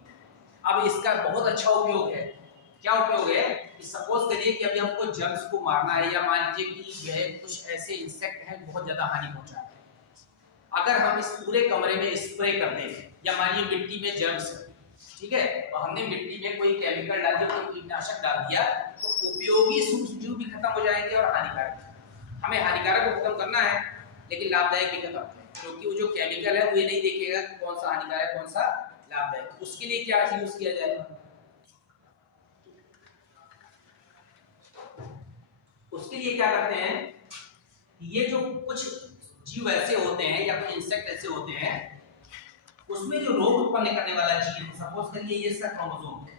अब इसका बहुत अच्छा उपयोग है। क्या उपयोग है कि सपोज करिए कि अभी हमको जर्म्स को मारना है या मान लीजिए कि जो है कुछ ऐसे इंसेक्ट हैं बहुत ज्यादा हानि पहुंचा रहे हैं। अगर हम इस पूरे कमरे में स्प्रे कर दें या मान लीजिए मिट्टी में जर्म्स है, ठीक है, तो हमने मिट्टी में कोई केमिकल डाल दिया, कोई कीटनाशक डाल दिया तो उपयोगी सूक्ष्म जीव भी खत्म हो जाएंगे और हानिकारक। हमें हानिकारक को खत्म करना है लेकिन लाभदायक भी खत्म है, क्योंकि वो जो केमिकल है वो ये नहीं देखेगा कि कौन सा हानिकारक कौन सा लाभदायक। उसके लिए क्या यूज किया जाएगा, उसके लिए क्या करते हैं, ये जो कुछ जीव ऐसे होते हैं या कुछ इंसेक्ट ऐसे होते हैं उसमें जो रोग उत्पन्न करने वाला जीन, सपोज करिए ये इसका क्रोमोसोम है,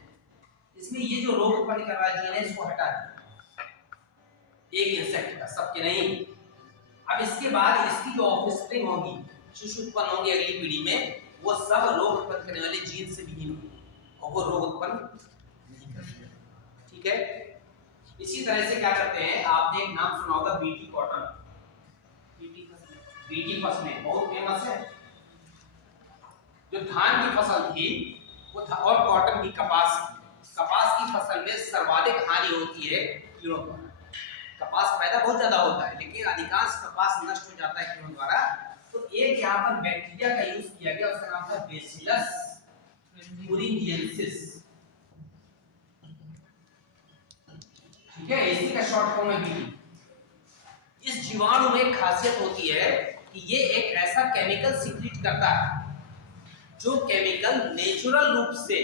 इसमें ये जो रोग उत्पन्न कर रहा जीन है इसको हटा दिया एक इंसेक्ट का, सबके नहीं। अब इसके बाद इसकी जो ऑफस्प्रिंग होगी, शिशु उत्पन्न होंगे अगली पीढ़ी में, वो सब रोग उत्पन्न करने वाले जीन से विहीन होंगे और वो रोग उत्पन्न नहीं करेंगे, ठीक है। इसी तरह से क्या करते हैं, आपने एक नाम सुना होगा बीटी कॉटन, बीटी फसलें बहुत फेमस है। जो धान की फसल थी वो और कॉटन की, कपास की फसल में सर्वाधिक हानि होती है कीड़ों द्वारा। कपास पैदा बहुत ज्यादा होता है लेकिन अधिकांश कपास नष्ट हो जाता है कीड़ों द्वारा। तो एक यहाँ पर बैक्टीरिया का यूज किया गया, उसका नाम था बेसिलस thuringiensis, ठीक है, इसी का शॉर्ट फॉर्म है बीटी। इस जीवाणु में खासियत होती है कि ये एक ऐसा केमिकल सीक्रेट करता है जो केमिकल नेचुरल रूप से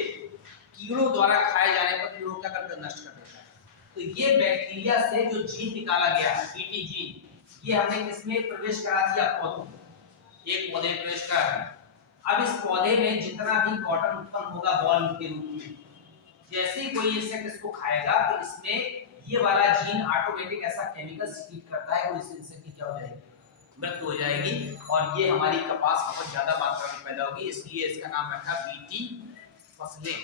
कीड़ों द्वारा खाए जाने पर कीड़ों क्या करता है, नष्ट कर देता है। तो ये बैक्टीरिया से जो जीन निकाला गया बीटी जीन, ये हमने किसमें प्रवेश करा दिया, पौधों, एक पौधे में प्रवेश करा दिया। अब इस पौधे में जितना भी कॉटन उत्पन्न होगा बॉल के रूप में, जैसे ही कोई इंसेक्ट इसको खाएगा तो इसमें ये वाला जीन ऑटोमेटिक ऐसा केमिकल सीक्रेट करता है कि इस इंसेक्ट की क्या हो जाएगी, मृत्यु हो जाएगी और ये हमारी कपास बहुत ज्यादा मात्रा में पैदा होगी, इसलिए इसका नाम रखा बीटी फसलें।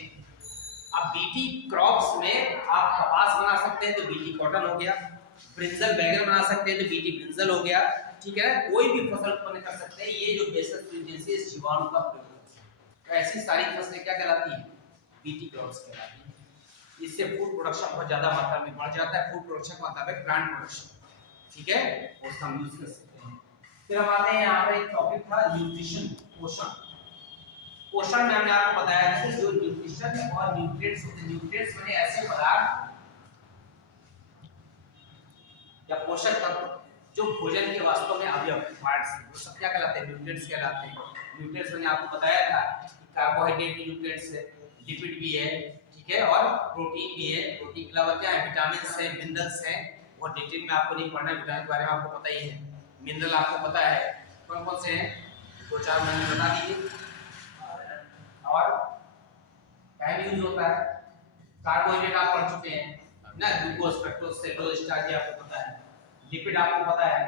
अब बीटी क्रॉप्स में आप कपास बना सकते हैं तो बीटी कॉटन हो गया, ब्रिंजल बैगन बना सकते हैं तो बीटी ब्रिंजल हो गया, ठीक है, कोई भी फसल उत्पन्न कर सकते हैं ये जो बेसिलस thuringiensis इस जीवाणु का प्रयोग करते हैं। तो ऐसी सारी फसलें क्या कहलाती हैं, बीटी क्रॉप्स कहलाती हैं। इससे फूड प्रोडक्शन बहुत ज्यादा मात्रा में बढ़ जाता है, फूड प्रोडक्शन का मतलब है प्लांट प्रोडक्शन, ठीक है, उसका हम यूज कर सकते हैं। फिर हम आते हैं यहाँ पर एक टॉपिक था न्यूट्रिशन, पोषण। पोषण में हमने आपको बताया था जो न्यूट्रिशन और न्यूट्रिएंट्स होते हैं, न्यूट्रिएंट्स माने ऐसे पदार्थ या पोषक तत्व जो भोजन के वास्तव में अवयव पार्ट्स, वो सब क्या कहलाते हैं, न्यूट्रिएंट्स कहलाते हैं। न्यूट्रिएंट्स मैंने आपको बताया था कि कार्बोहाइड्रेट भी न्यूट्रिएंट्स है, लिपिड भी है, ठीक है, और प्रोटीन भी है। प्रोटीन के अलावा क्या है, विटामिन्स है, मिनरल्स है, और डिटेल में आपको नहीं पढ़ना है, विटामिन के बारे में आपको पता ही है। मिनरल आपको पता है कौन कौन से हैं, दो चार महीने बता दीजिए। और क्या यूज होता है, कार्बोहाइड्रेट आप पढ़ चुके हैं ना, ग्लूकोज, फ्रक्टोज, सेलुलोज, स्टार्च आपको पता है। लिपिड आपको पता है,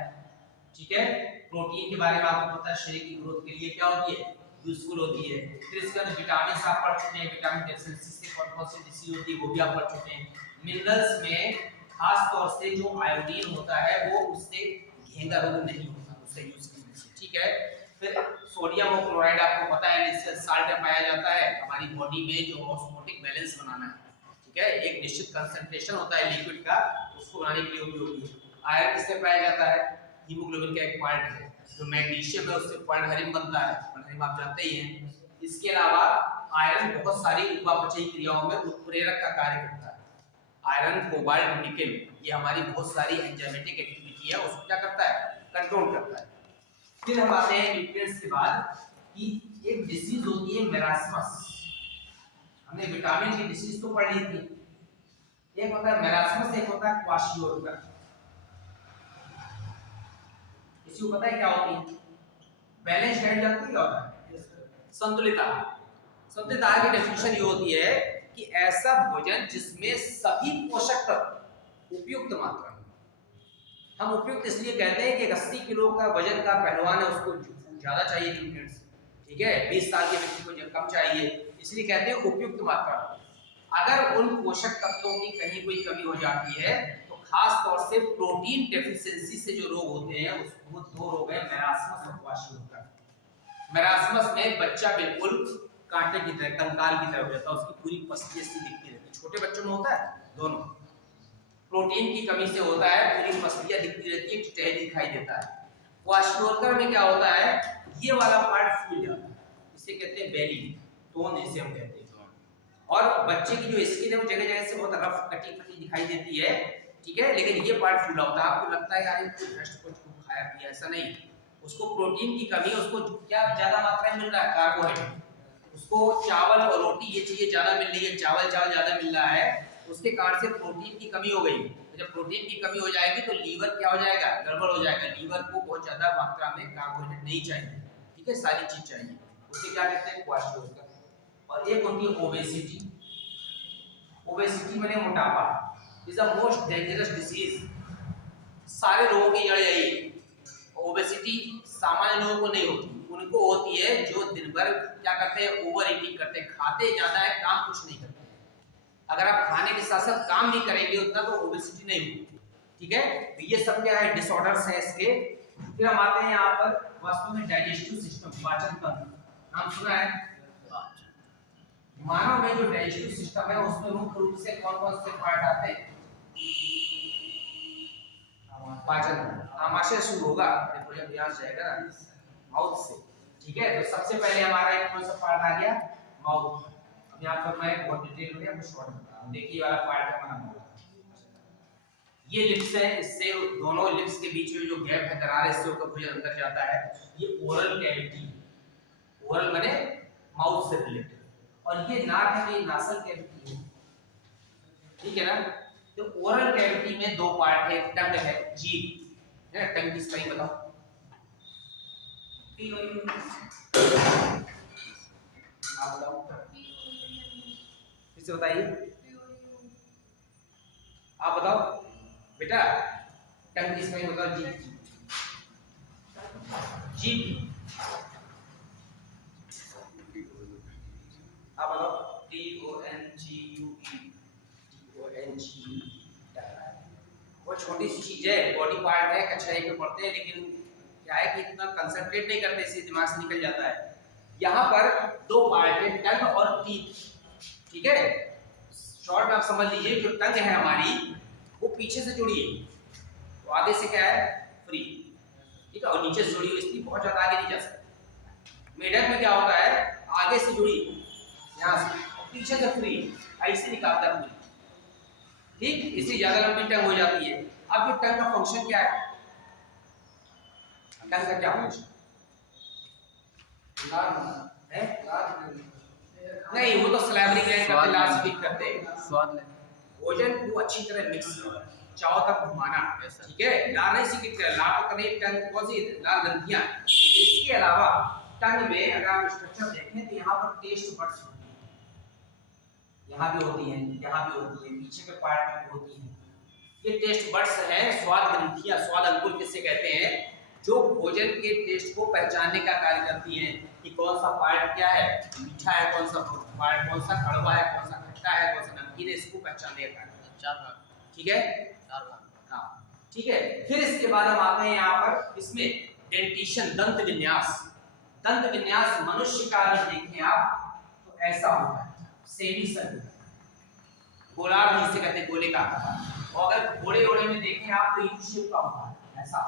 ठीक है। प्रोटीन के बारे में आपको पता है, शरीर की ग्रोथ के लिए क्या होती है, यूजफुल होती है। फिर इसके अंदर विटामिन आप पढ़ चुके हैं, विटामिन डेफिशिएंसी से कौन सी डिसीज होती है वो भी आप पढ़ चुके हैं। मिनरल्स में खास तौर से जो आयोडीन होता है वो उससे घेंगा रोग नहीं होता, उससे यूज करने से, ठीक है। फिर सोडियम और क्लोराइड आपको पता है नेचुरल साल्ट में पाया जाता है हमारी बॉडी में जो ऑस्मोटिक बैलेंस बनाना है, ठीक है, एक निश्चित कंसंट्रेशन होता है लिक्विड का, उसको बनाने के लिए उपयोगी है। आयरन किससे पाया जाता है, हीमोग्लोबिन का एक पार्ट है। जो मैग्नीशियम है उससे क्वार्टरहरिम बनता है, क्वार्टरहरिम आप जानते ही हैं। इसके अलावा आयरन बहुत सारी उपापचयी क्रियाओं में उत्प्रेरक का कार्य करता है, आयरन, कोबाल्ट, निकेल, ये हमारी बहुत सारी एंजाइमेटिक एक्टिविटी है, उसको क्या करता है, कंट्रोल करता है। फिर हम आते हैं न्यूट्रिएंट्स के बाद कि एक डिसीज होती है मेरास्मस। हमने विटामिन की डिसीज तो पढ़ ली थी, एक होता है मेरास्मस, एक होता है क्वाशियोर्कर। किसी को पता है क्या होती है? बैलेंस डाइट जानते हो क्या होता है? संतुलित आहार। संतुलित आहार की डेफिनेशन ये होती है कि ऐसा भोजन जिसमें सभी पोषक तत्व उपयुक्त मात्रा में। हम उपयुक्त इसलिए कहते हैं कि 80 किलो का वजन का पहलवान है, उसको ज्यादा चाहिए न्यूट्रिएंट्स, ठीक है, 20 साल के व्यक्ति को कम चाहिए, इसलिए कहते हैं उपयुक्त मात्रा। अगर उन पोषक तत्वों की कहीं कोई कमी हो जाती है तो खास तौर से प्रोटीन डेफिशिएंसी से जो रोग होते हैं वो दो रोग हैं, मेरास्मस और क्वाशियोर्कर। मेरास्मस में बच्चा बिल्कुल कांटे की तरह, कंकाल की तरह हो जाता है, उसकी पूरी पसली ऐसी दिखती रहती है, छोटे बच्चों में होता है दोनों। प्रोटीन की कमी से होता है, पूरी पसलियां दिखती रहती है, टेढ़ी दिखाई देता है। क्वाशियोर्कर में क्या होता है, ये वाला पार्ट फूल जाता है, इसे कहते हैं बेली, टोन जिसे हम कहते हैं। और बच्चे की जो स्किन है वो जगह जगह से बहुत रफ कटी फटी दिखाई देती है, ठीक है, लेकिन ये पार्ट फूला होता है। आपको लगता है यार ये हष्ट पुष्ट खूब खाया पिया, ऐसा नहीं, उसको प्रोटीन की कमी है, उसको क्या ज्यादा मात्रा में मिल रहा है, कार्बोहाइड्रेट, उसको चावल और रोटी ये चीजें ज्यादा मिल रही है, चावल ज्यादा मिल रहा है, उसके कारण से प्रोटीन की कमी हो गई। जब प्रोटीन की कमी हो जाएगी तो लीवर क्या हो जाएगा, गड़बड़ हो जाएगा, लीवर को बहुत ज्यादा मात्रा में कार्बोहाइड्रेट नहीं चाहिए, ठीक है, सारी चीज चाहिए, उसे क्या कहते हैं, क्वाशियोर्कर। और एक होती है ओबेसिटी। ओबेसिटी माने मोटापा, is the most dangerous disease. सारे रोगों की जड़ यही है। ओबेसिटी सामान्य लोगों को नहीं होती, उनको होती है जो दिन भर क्या करते हैं, ओवर ईटिंग करते हैं, खाते ज्यादा है, काम कुछ नहीं करते। अगर आप खाने के साथ साथ काम नहीं करेंगे उतना तो ओबेसिटी नहीं होगी, ठीक है। तो ये सब क्या है, डिसऑर्डर्स हैं इसके। फिर हम आते हैं यहाँ पर वास्तव में डाइजेस्टिव सिस्टम, पाचन तंत्र, नाम सुना है? मानव में जो डाइजेस्टिव सिस्टम है उसमें मुख्य रूप से कौन कौन से पार्ट आते हैं? पाचन आमाशय शुरू होगा, भोजन यहाँ से जाएगा ना, माउथ से, ठीक है। तो सबसे पहले हमारा एक कौन सा पार्ट आ गया, माउथ। अब यहाँ पर मैं बहुत डिटेल में आपको शॉर्ट बता रहा हूँ। देखिए वाला पार्ट है हमारा माउथ, ये लिप्स है, इससे दोनों लिप्स के बीच में जो गैप है, दरार है, इससे होकर भोजन अंदर जाता है। ये ओरल कैविटी, ओरल माने माउथ से रिलेटेड, और ये नाक है, ये नासल कैविटी है, ठीक है ना। तो ओरल कैविटी में दो पार्ट है, टंग है, जीभ है। टंग की स्पेलिंग बताओ, आप बताओ, फिर से बताइए, आप बताओ बेटा, टंग की स्पेलिंग बताओ, जीभ, जीभ, आप बताओ, TONGUE, TONGUE। वो छोटी सी चीज है, बॉडी पार्ट है, कक्षा एक में पढ़ते हैं, लेकिन क्या है कि इतना कंसंट्रेट नहीं करते, इसे दिमाग से निकल जाता है। यहाँ पर दो पार्ट है, टंग और टीथ, ठीक है। शॉर्ट में आप समझ लीजिए, जो टंग है हमारी वो पीछे से जुड़ी है, तो आगे से क्या है, फ्री, ठीक है, और नीचे से जुड़ी हुई, इसलिए बहुत ज्यादा आगे नहीं जा सकती। मेढक में क्या होता है, आगे से जुड़ी यहाँ से, पीछे से फ्री, ऐसे निकालता है पूरी, ठीक, इससे ज्यादा लंबी टंग हो जाती है। अब ये टंग का फंक्शन क्या है, टंग का क्या फंक्शन है? नहीं, वो तो सलाइवरी ग्लैंड करते, लार सीक्रेट करते हैं, स्वाद ले, भोजन को अच्छी तरह मिक्स चाव तक घुमाना, ठीक है। लार नहीं सीक्रेट कर, लार तो करने टंग कौन सी, लार ग्रंथियां। इसके अलावा टंग में अगर आप स्ट्रक्चर देखें तो यहाँ पर टेस्ट बड्स होती हैं, यहाँ भी होती हैं, यहाँ भी होती है, पीछे के पार्ट में भी होती है। ये टेस्ट बड्स है, स्वाद ग्रंथियां, स्वाद अंकुर किसे कहते हैं, जो भोजन के टेस्ट को पहचानने का कार्य करती हैं कि कौन सा पार्ट क्या है, मीठा है, कौन सा पार्ट, कौन सा कड़वा है, कौन सा खट्टा है, कौन सा नमकीन है, इसको पहचानने का कार्य, चार भाग, ठीक है, चार भाग, हाँ, ठीक है। फिर इसके बाद हम आते हैं यहाँ पर, इसमें डेंटिशन, दंत विन्यास। दंत विन्यास मनुष्य का अगर देखें आप तो ऐसा होता है, सेमी सर्कुलर, गोलार्ध जिसे कहते हैं, गोले का आकार। और अगर घोड़े घोड़े में देखें आप तो यू शेप का होता है, ऐसा।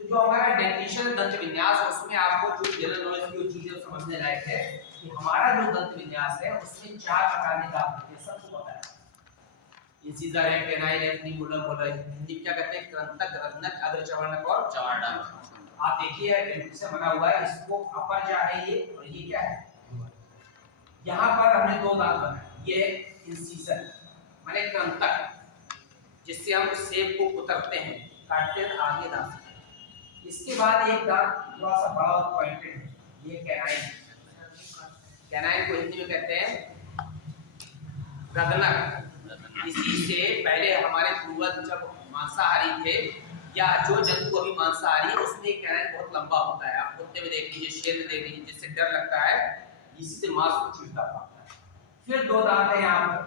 तो जो हमारा डेंटिशन दंत विन्यास, उसमें आपको जो जनरल नॉलेज की चीजें समझने लायक है कि हमारा जो दंत विन्यास है उसमें चार प्रकार के दांत होते हैं, सबको पता है। इंसिजर है, कैनाइन है, प्रीमोलर, मोलर। हिंदी में क्या कहते हैं? कृंतक, रत्नक, अग्रचर्वणक और चवर्णक। आप देखिए डेंटिस्ट से बना हुआ है, इसको अपर जा है ये, और ये क्या है? यहाँ पर हमने दो दांत बनाए, ये इंसिजर माने कृंतक, जिससे हम सेब को कुतरते हैं, काटते हैं आगे दांत। इसके बाद एक दांत थोड़ा सा बड़ा और पॉइंटेड है, ये कैनाइन। कैनाइन को हिंदी में कहते हैं रत्नक। इसी से पहले हमारे पूर्वज जब मांसाहारी थे, या जो जंतु अभी मांसाहारी है, उसमें कैनाइन बहुत लंबा होता है। आप कुत्ते में देख लीजिए, शेर में देख लीजिए, जिससे डर लगता है, इसी से मांस को चीरता पाता है। फिर दो दांत है यहाँ पर,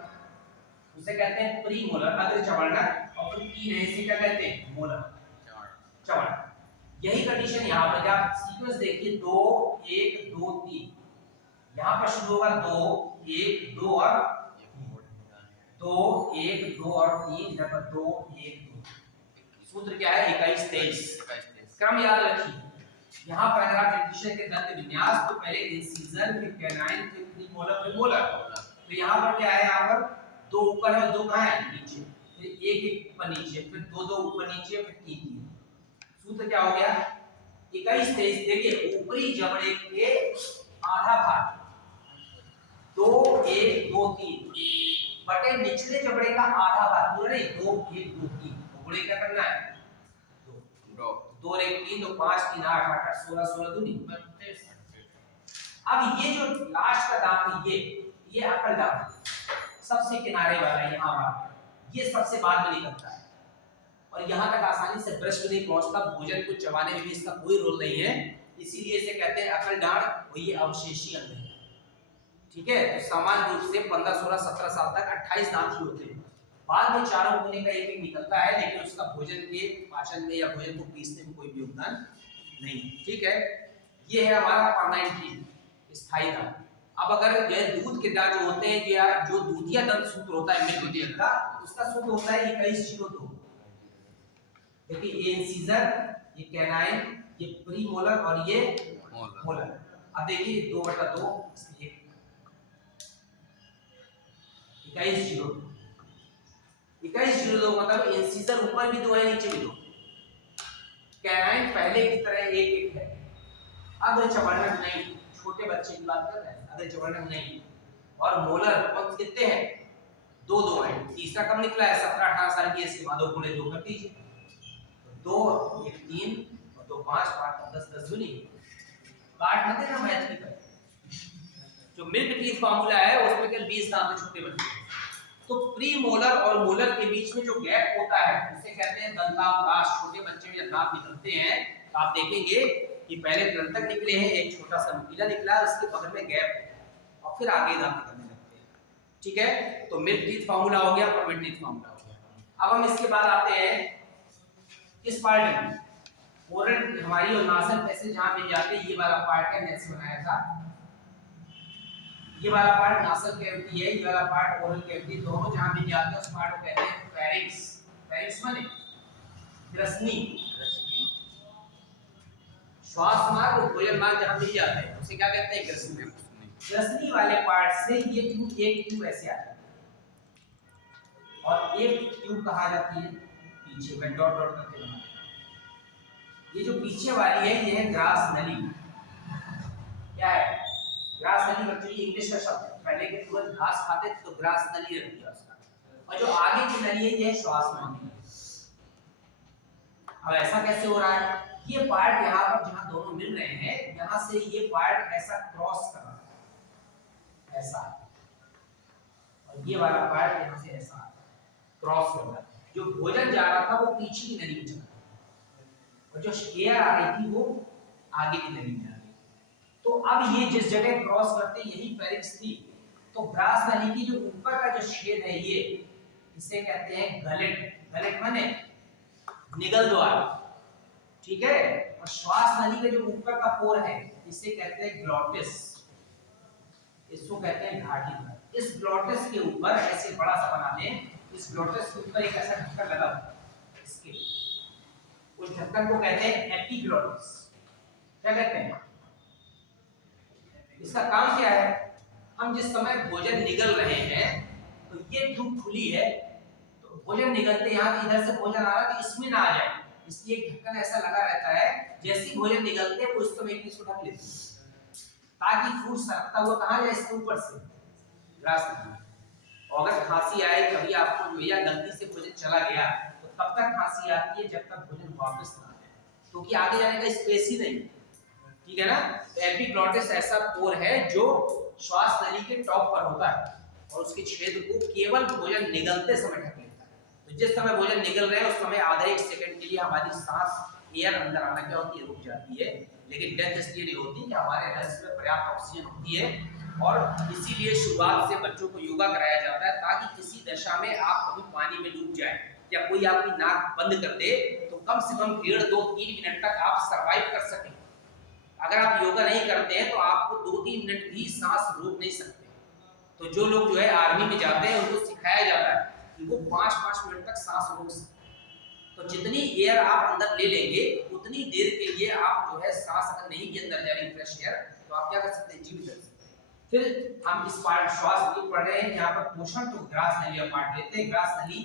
उसे कहते हैं प्रीमोलर, अग्रचर्वणक, और फिर तीन है, इसे क्या कहते हैं? मोलर, चवर्णक। यही कंडीशन यहाँ पर, आप सीक्वेंस देखिए, 2 1 2 3, यहाँ पर शुरू होगा 2 1 2 और 2 1 2 और 3, इधर पर 2 1 2। सूत्र क्या है? 21 23। क्रम याद रखिए। यहाँ पर अगर आप डेंटिशन के दंत विन्यास, तो पहले इंसिजर, फिर कैनाइन, फिर प्रीमोलर, फिर मोलर। तो यहाँ पर क्या है? यहाँ पर 2 ऊपर है, 2 कहाँ है? नीचे। फिर 1 1 ऊपर नीचे, फिर 2 2 ऊपर नीचे, फिर 3 3। सूत्र क्या हो गया? 21 23। देखिए ऊपरी जबड़े के आधा भाग 2 1 2 3 बटे निचले जबड़े का आधा भाग, पूरा नहीं, 2 1 2 3। गुणे क्या करना है? 2 2 1 3 2 5 3 8 8 16 16 दूनी 32। अब ये जो लास्ट का दांत है, ये अकल दांत सबसे किनारे वाला है, यहाँ वाला, ये सबसे बाद में निकलता है और यहाँ तक आसानी से ब्रश में नहीं पहुंचता। भोजन को चबाने में भी इसका कोई रोल नहीं है, इसीलिए इसे कहते हैं अकल दांत, और ये अवशेषी अंग है। ठीक है, तो सामान्य रूप से 15 16 17 साल तक 28 दांत ही होते हैं। बाद में चारों कोने का एक एक निकलता है, लेकिन उसका भोजन के पाचन में या भोजन को पीसने में कोई भी योगदान नहीं। ठीक है, ये है हमारा परमानेंट स्थायी दांत। अब अगर ये दूध के दांत जो होते हैं, या जो दूधिया दंत सूत्र होता है मिल्क का, उसका सूत्र होता है 2102। देखिए ये इंसिजर, ये कैनाइन, ये प्रीमोलर और ये मोलर। अब देखिए 2/2 इसलिए 2102 मतलब इंसिजर ऊपर भी 2 है, नीचे भी 2। कैनाइन पहले की तरह 1 1 है। अग्रचर्वणक नहीं, छोटे बच्चे की बात कर रहे हैं, अग्रचर्वणक नहीं। और मोलर कौन कितने हैं? 2 2 है। तीसरा कब निकला है? 17 18 साल की, इसके बाद 2 गुणे 2 कर दीजिए, 2 1 3 और 2 5 5 10 10 दूनी। काट मत देना मैथ की तरह। जो मिल्क टीथ फार्मूला है उसमें केवल 20 दांत छोटे बनते हैं। तो प्री मोलर और मोलर के बीच में जो गैप होता है, उसे कहते हैं दंतावकाश। छोटे बच्चे में जब दांत निकलते हैं, तो आप देखेंगे कि पहले दंतक निकले हैं, एक छोटा सा नुकीला निकला है, उसके बगल में गैप है और फिर आगे दांत निकलने लगते हैं। ठीक है, तो मिल्क टीथ फार्मूला हो गया, परमेंट टीथ फार्मूला हो गया। अब हम इसके बाद आते हैं किस पार्ट में? ओरल हमारी और नासन कैसे जहां मिल जाते हैं, ये वाला पार्ट है, नेक्स्ट बनाया था। ये वाला पार्ट नासल कैविटी है, ये वाला पार्ट ओरल कैविटी, दोनों जहां मिल जाते हैं उस पार्ट को कहते हैं फेरिंक्स। फेरिंक्स माने ग्रसनी, श्वास मार्ग और भोजन मार्ग जहां मिल जाते हैं उसे क्या कहते हैं? ग्रसनी। ग्रसनी वाले पार्ट से ये ट्यूब, एक ट्यूब ऐसे आता है और एक ट्यूब कहा जाती है पीछे में, डॉट डॉट करके बनाते हैं। ये जो पीछे वाली है, ये है ग्रास नली। क्या है? ग्रास नली एक्चुअली इंग्लिश का शब्द है। पहले के पूर्वज घास खाते थे तो ग्रास नली रहती है उसका, और जो आगे की नली है ये श्वास नली। अब ऐसा कैसे हो रहा है? ये पार्ट यहाँ पर जहाँ दोनों मिल रहे हैं, यहाँ से ये पार्ट ऐसा क्रॉस कर रहा है, ऐसा, और ये वाला पार्ट यहाँ से ऐसा क्रॉस कर रहा है। जो भोजन जा रहा था वो पीछे की नली में चला गया और जो एयर आ रही थी वो आगे की नली में आ गई। तो अब ये जिस जगह क्रॉस करते यही फेरिंक्स थी। तो ग्रास नली की जो ऊपर का जो छेद है, ये इसे कहते हैं गलेट। गलेट माने निगल द्वार। ठीक है, और श्वास नली का जो ऊपर का पोर है इसे कहते हैं ग्लॉटिस। इसको कहते हैं घाटी द्वार। इस ग्लॉटिस के ऊपर ऐसे बड़ा सा बना दें, इस ग्लॉटिस के ऊपर एक ऐसा ढक्कन लगा हुआ है, इसके उस ढक्कन को कहते हैं एपिग्लॉटिस। क्या कहते हैं? इसका काम क्या है? हम जिस समय भोजन निगल रहे हैं तो ये ट्यूब खुली है तो भोजन निकलते यहाँ इधर से भोजन आ रहा है तो इसमें ना आ जाए, इसलिए एक ढक्कन ऐसा लगा रहता है, जैसे ही भोजन निकलते हैं वो इस समय इसको ढक लेते हैं ताकि फूड सरकता हुआ कहाँ जाए, इसके ऊपर से ग्रास नली। और अगर खांसी आए कभी आपको जो या गलती से भोजन चला गया तो तब तक खांसी आती है जब तक भोजन वापस ना आए, क्योंकि आगे जाने का स्पेस ही नहीं, ठीक है ना। तो एपिग्लॉटिस ऐसा पोर है जो श्वास नली के टॉप पर होता है और उसके छेद को केवल भोजन निगलते समय ढक लेता है। तो जिस समय भोजन निकल रहे हैं उस समय आधा एक सेकंड के लिए हमारी सांस एयर अंदर आना क्या होती है, रुक जाती है, लेकिन डेथ इसलिए नहीं होती कि हमारे लंग्स में पर्याप्त ऑक्सीजन होती है। और इसीलिए शुरुआत से बच्चों को योगा कराया जाता है ताकि किसी दशा में आप कभी पानी में डूब जाए या कोई आपकी नाक बंद कर दे तो कम से कम 1.5, 2, 3 मिनट तक आप सरवाइव कर सकें। अगर आप योगा नहीं करते हैं तो आपको 2-3 मिनट भी सांस रोक नहीं सकते। तो जो लोग जो है आर्मी में जाते हैं उनको सिखाया जाता है कि वो 5-5 मिनट तक सांस रोक सकते। तो जितनी एयर आप अंदर ले लेंगे उतनी देर के लिए आप जो है सांस अगर नहीं के अंदर जा रही फ्रेश एयर तो आप क्या कर सकते हैं, जीवित रह सकते हैं। फिर हम इस पार्ट श्वास की पढ़ रहे हैं यहाँ पर पोषण, तो ग्रास नली पार्ट लेते हैं। ग्रास नली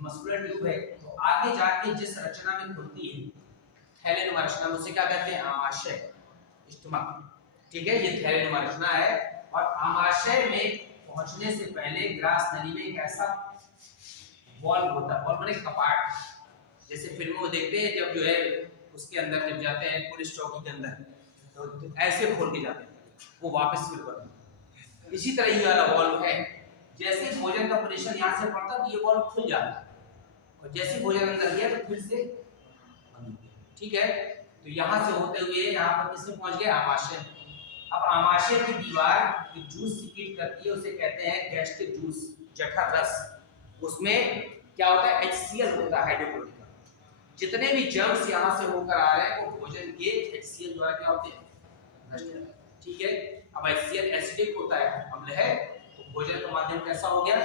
मस्कुलर ट्यूब है, तो आगे जाके जिस रचना में खुलती है थैलेनुमा रचना, उसे क्या कहते हैं, आमाशय, स्टमक, ठीक है, ये थैलेनुमा रचना है। और आमाशय में पहुंचने से पहले ग्रास नली में एक ऐसा वॉल्व होता है, वॉल्व माने कपाट, जैसे फिल्मों में देखते हैं जब जो है उसके अंदर जब जाते हैं पुलिस चौकी के अंदर तो ऐसे खोल के जाते हैं, वो वापस फिर करते हैं। इसी तरह ये वाला वॉल्व है, जैसे भोजन का प्रेशर यहाँ से पड़ता है तो ये वॉल्व खुल जाता है और जैसे भोजन अंदर गया तो फिर से बंद हो गया, ठीक है। तो यहाँ से होते हुए यहाँ पर किसमें पहुँच गए, आमाशय। अब आमाशय की दीवार की जूस सीक्रेट करती है, उसे कहते हैं गैस्ट्रिक जूस, जठर रस। उसमें क्या होता है, HCl होता है, हाइड्रोक्लोरिक। जितने भी जर्म्स यहाँ से होकर आ रहे हैं वो भोजन के HCl द्वारा क्या होते हैं, ठीक है। अब HCl एसिडिक होता है, अम्ल है, तो भोजन का माध्यम कैसा हो गया,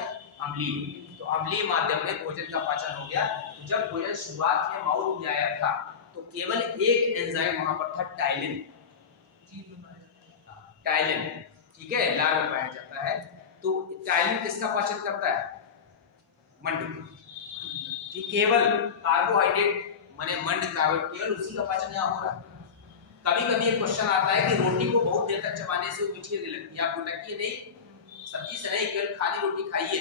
अम्लीय। तो अम्लीय माध्यम में भोजन का पाचन हो गया। तो जब भोजन शुरुआत में माउथ में आया था तो केवल एक एंजाइम वहां पर था, टाइलिन, टाइलिन, ठीक है, लार में पाया जाता है। तो टाइलिन किसका पाचन करता है, मंड, कि केवल कार्बोहाइड्रेट माने मंड कार्बोहाइड्रेट, केवल उसी का पाचन यहाँ हो रहा है। कभी कभी एक क्वेश्चन आता है कि रोटी को बहुत देर तक चबाने से वो मीठी लगने लगती है, आपको लगती है नहीं, सब्जी से नहीं, केवल खाली रोटी खाइए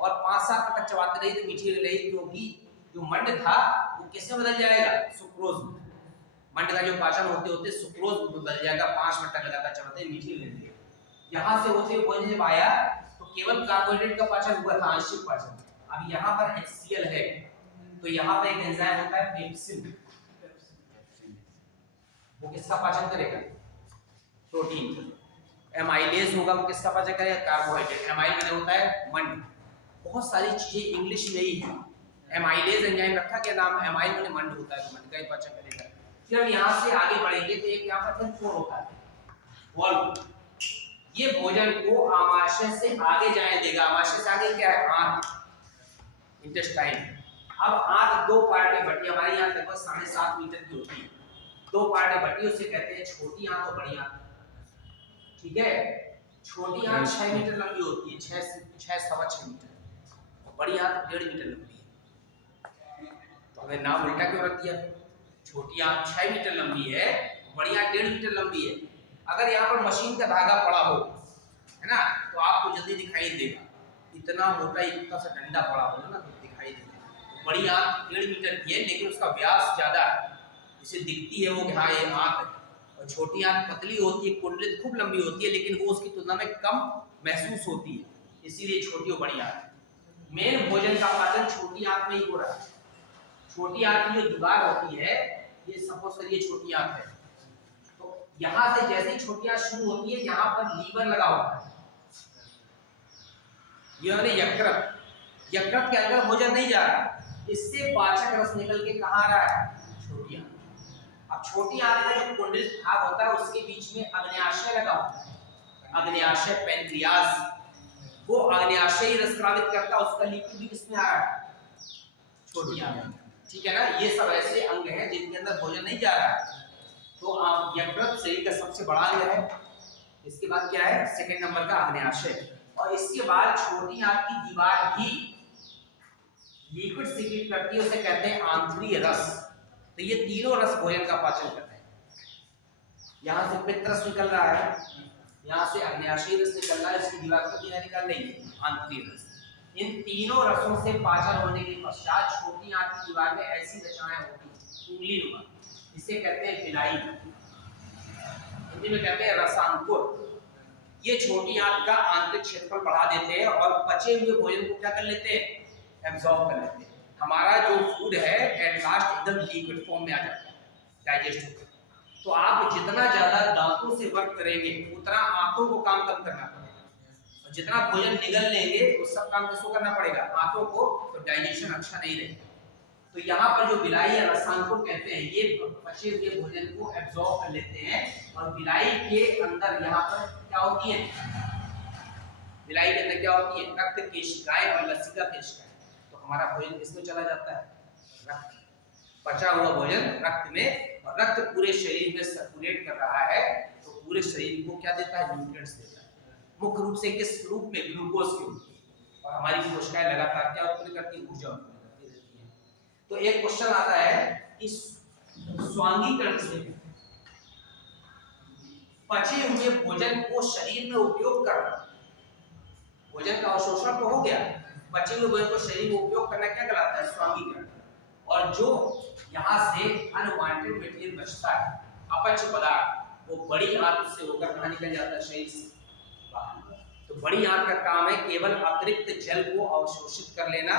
और 5-7 मिनट तक चबाते रहिए तो मीठी लगेगी, क्योंकि जो मंड था वो किसमें बदल जाएगा, सुक्रोज में। मंड का जो पाचन होते होते सुक्रोज में बदल जाएगा, 5 मिनट तक लगातार चबाते मीठी लगेगी। यहाँ से होते हुए भोजन जब आया तो केवल कार्बोहाइड्रेट का पाचन हुआ था, आंशिक पाचन। अब यहाँ पर HCl है तो यहाँ पर एक एंजाइम होता है पेप्सिन, वो किसका पाचन करेगा, प्रोटीन। एमाइलेज होगा, वो किसका पाचन करेगा, कार्बोहाइड्रेट। एमाइल में होता है मंड। बहुत सारी चीजें इंग्लिश में ही है। एमाइलेज एंजाइम रखा क्या नाम, एमाइल में मंड होता है, मंड का ही पाचन करेगा। फिर हम यहाँ से आगे बढ़ेंगे तो एक यहाँ पर फोर होता है, वॉल्व। ये भोजन को आमाशय से आगे जाने देगा। आमाशय से आगे क्या है, आंत, इंटेस्टाइन। अब आंत 2 पार्ट में बटी, हमारी आंत लगभग 7.5 मीटर की होती है। 2 पार्ट में बटी, उसे कहते हैं छोटी आंत और बड़ी आंत, ठीक है। छोटी आंत 6 मीटर लंबी होती है, 6-6.25 मीटर, और बड़ी आंत 1.5 मीटर लंबी है। तो हमें नाम उल्टा क्यों रख दिया, छोटी आंत 6 मीटर लंबी है, बड़ी आंत 1.5 मीटर लंबी है। अगर यहाँ पर मशीन का धागा पड़ा हो, है ना, तो आपको जल्दी दिखाई देगा, इतना मोटा इतना सा डंडा पड़ा होगा ना तो दिखाई देगा। बड़ी आंत 1.5 मीटर की है लेकिन उसका व्यास ज्यादा है, इसे दिखती है वो कि हाँ ये आंत है। और छोटी आंत पतली होती है, कुंडलित खूब लंबी होती है, लेकिन वो उसकी तुलना में कम महसूस होती है, इसीलिए छोटी और बड़ी आंत। मेन भोजन का पाचन छोटी आंत में ही हो रहा है। छोटी आंत की जो दीवार होती है, ये सपोज करिए छोटी आंत है, तो यहाँ से जैसे ही छोटी आंत शुरू होती है यहाँ पर लीवर लगा होता है, ये वाले यकृत, यकृत के अंदर भोजन नहीं जा रहा, इससे पाचक रस निकल के कहाँ आ रहा है, छोटी आंत। अब छोटी आंत का जो कुंडलित भाग होता है उसके बीच में अग्न्याशय लगा होता है, अग्न्याशय पैंक्रियास, वो अग्न्याशय रस स्रावित करता है, उसका लिक्विड भी किसमें आ रहा है, छोटी आंत, ठीक है ना। ये सब ऐसे अंग हैं जिनके अंदर भोजन नहीं जा रहा है। तो यकृत शरीर का सबसे बड़ा अंग है। इसके बाद क्या है, सेकंड नंबर का अग्न्याशय, और इसके बाद छोटी आंत की दीवार भी लिक्विड सीक्रेट करती है उसे कहते हैं आंतरीय रस। तो ये तीनों रस भोजन का पाचन करते हैं। यहाँ से पित्त रस निकल रहा है, यहाँ से अग्न्याशयी रस निकल रहा है, इसकी दीवार पर क्या निकल रही है, आंतरीय रस। इन तीनों रसों से पाचन होने के पश्चात छोटी आंत की दीवार में ऐसी रचनाएं होती हैं उंगली नुमा, इसे कहते हैं बिलाई, हिंदी में कहते हैं रसांकुर। ये छोटी आंत का आंतरिक क्षेत्रफल बढ़ा देते हैं और पचे हुए भोजन को क्या कर लेते हैं, एब्जॉर्ब कर लेते हैं। हमारा जो फूड है एट लास्ट एकदम लिक्विड फॉर्म में आ जाता है, डाइजेस्ट होकर। तो आप जितना ज्यादा दांतों से वर्क करेंगे उतना आंतों को काम कम करना पड़ेगा, और जितना भोजन निगल लेंगे वो सब काम किसको करना पड़ेगा, आंतों को, तो डाइजेशन अच्छा नहीं रहेगा। तो यहाँ पर जो बिलाई या रसांकुर कहते हैं ये बचे हुए भोजन को एब्जॉर्ब कर लेते हैं, और बिलाई के अंदर यहाँ पर क्या होती है, बिलाई के अंदर क्या होती है, रक्त केशिकाएं और लसिका केशिकाएं। तो हमारा भोजन किसमें चला जाता है, रक्त, पचा हुआ भोजन रक्त में, और रक्त पूरे शरीर में सर्कुलेट कर रहा है, तो पूरे शरीर को क्या देता है, न्यूट्रिएंट्स देता है। मुख्य रूप से किस रूप में, ग्लूकोज के रूप में। और हमारी कोशिकाएं लगातार क्या उत्पन्न करती है, ऊर्जा उत्पन्न करती रहती है। तो एक क्वेश्चन आता है कि स्वांगीकरण से पचे हुए भोजन को शरीर में उपयोग करना, भोजन का अवशोषण तो हो गया, बचे हुए भोजन को शरीर में उपयोग करना क्या कहलाता है, स्वांगीकरण। और जो यहाँ से अनवांटेड मटेरियल बचता है, अपच पदार्थ, वो बड़ी आंत से होकर कहाँ निकल जाता है, शरीर से बाहर। तो बड़ी आंत का काम है केवल अतिरिक्त जल को अवशोषित कर लेना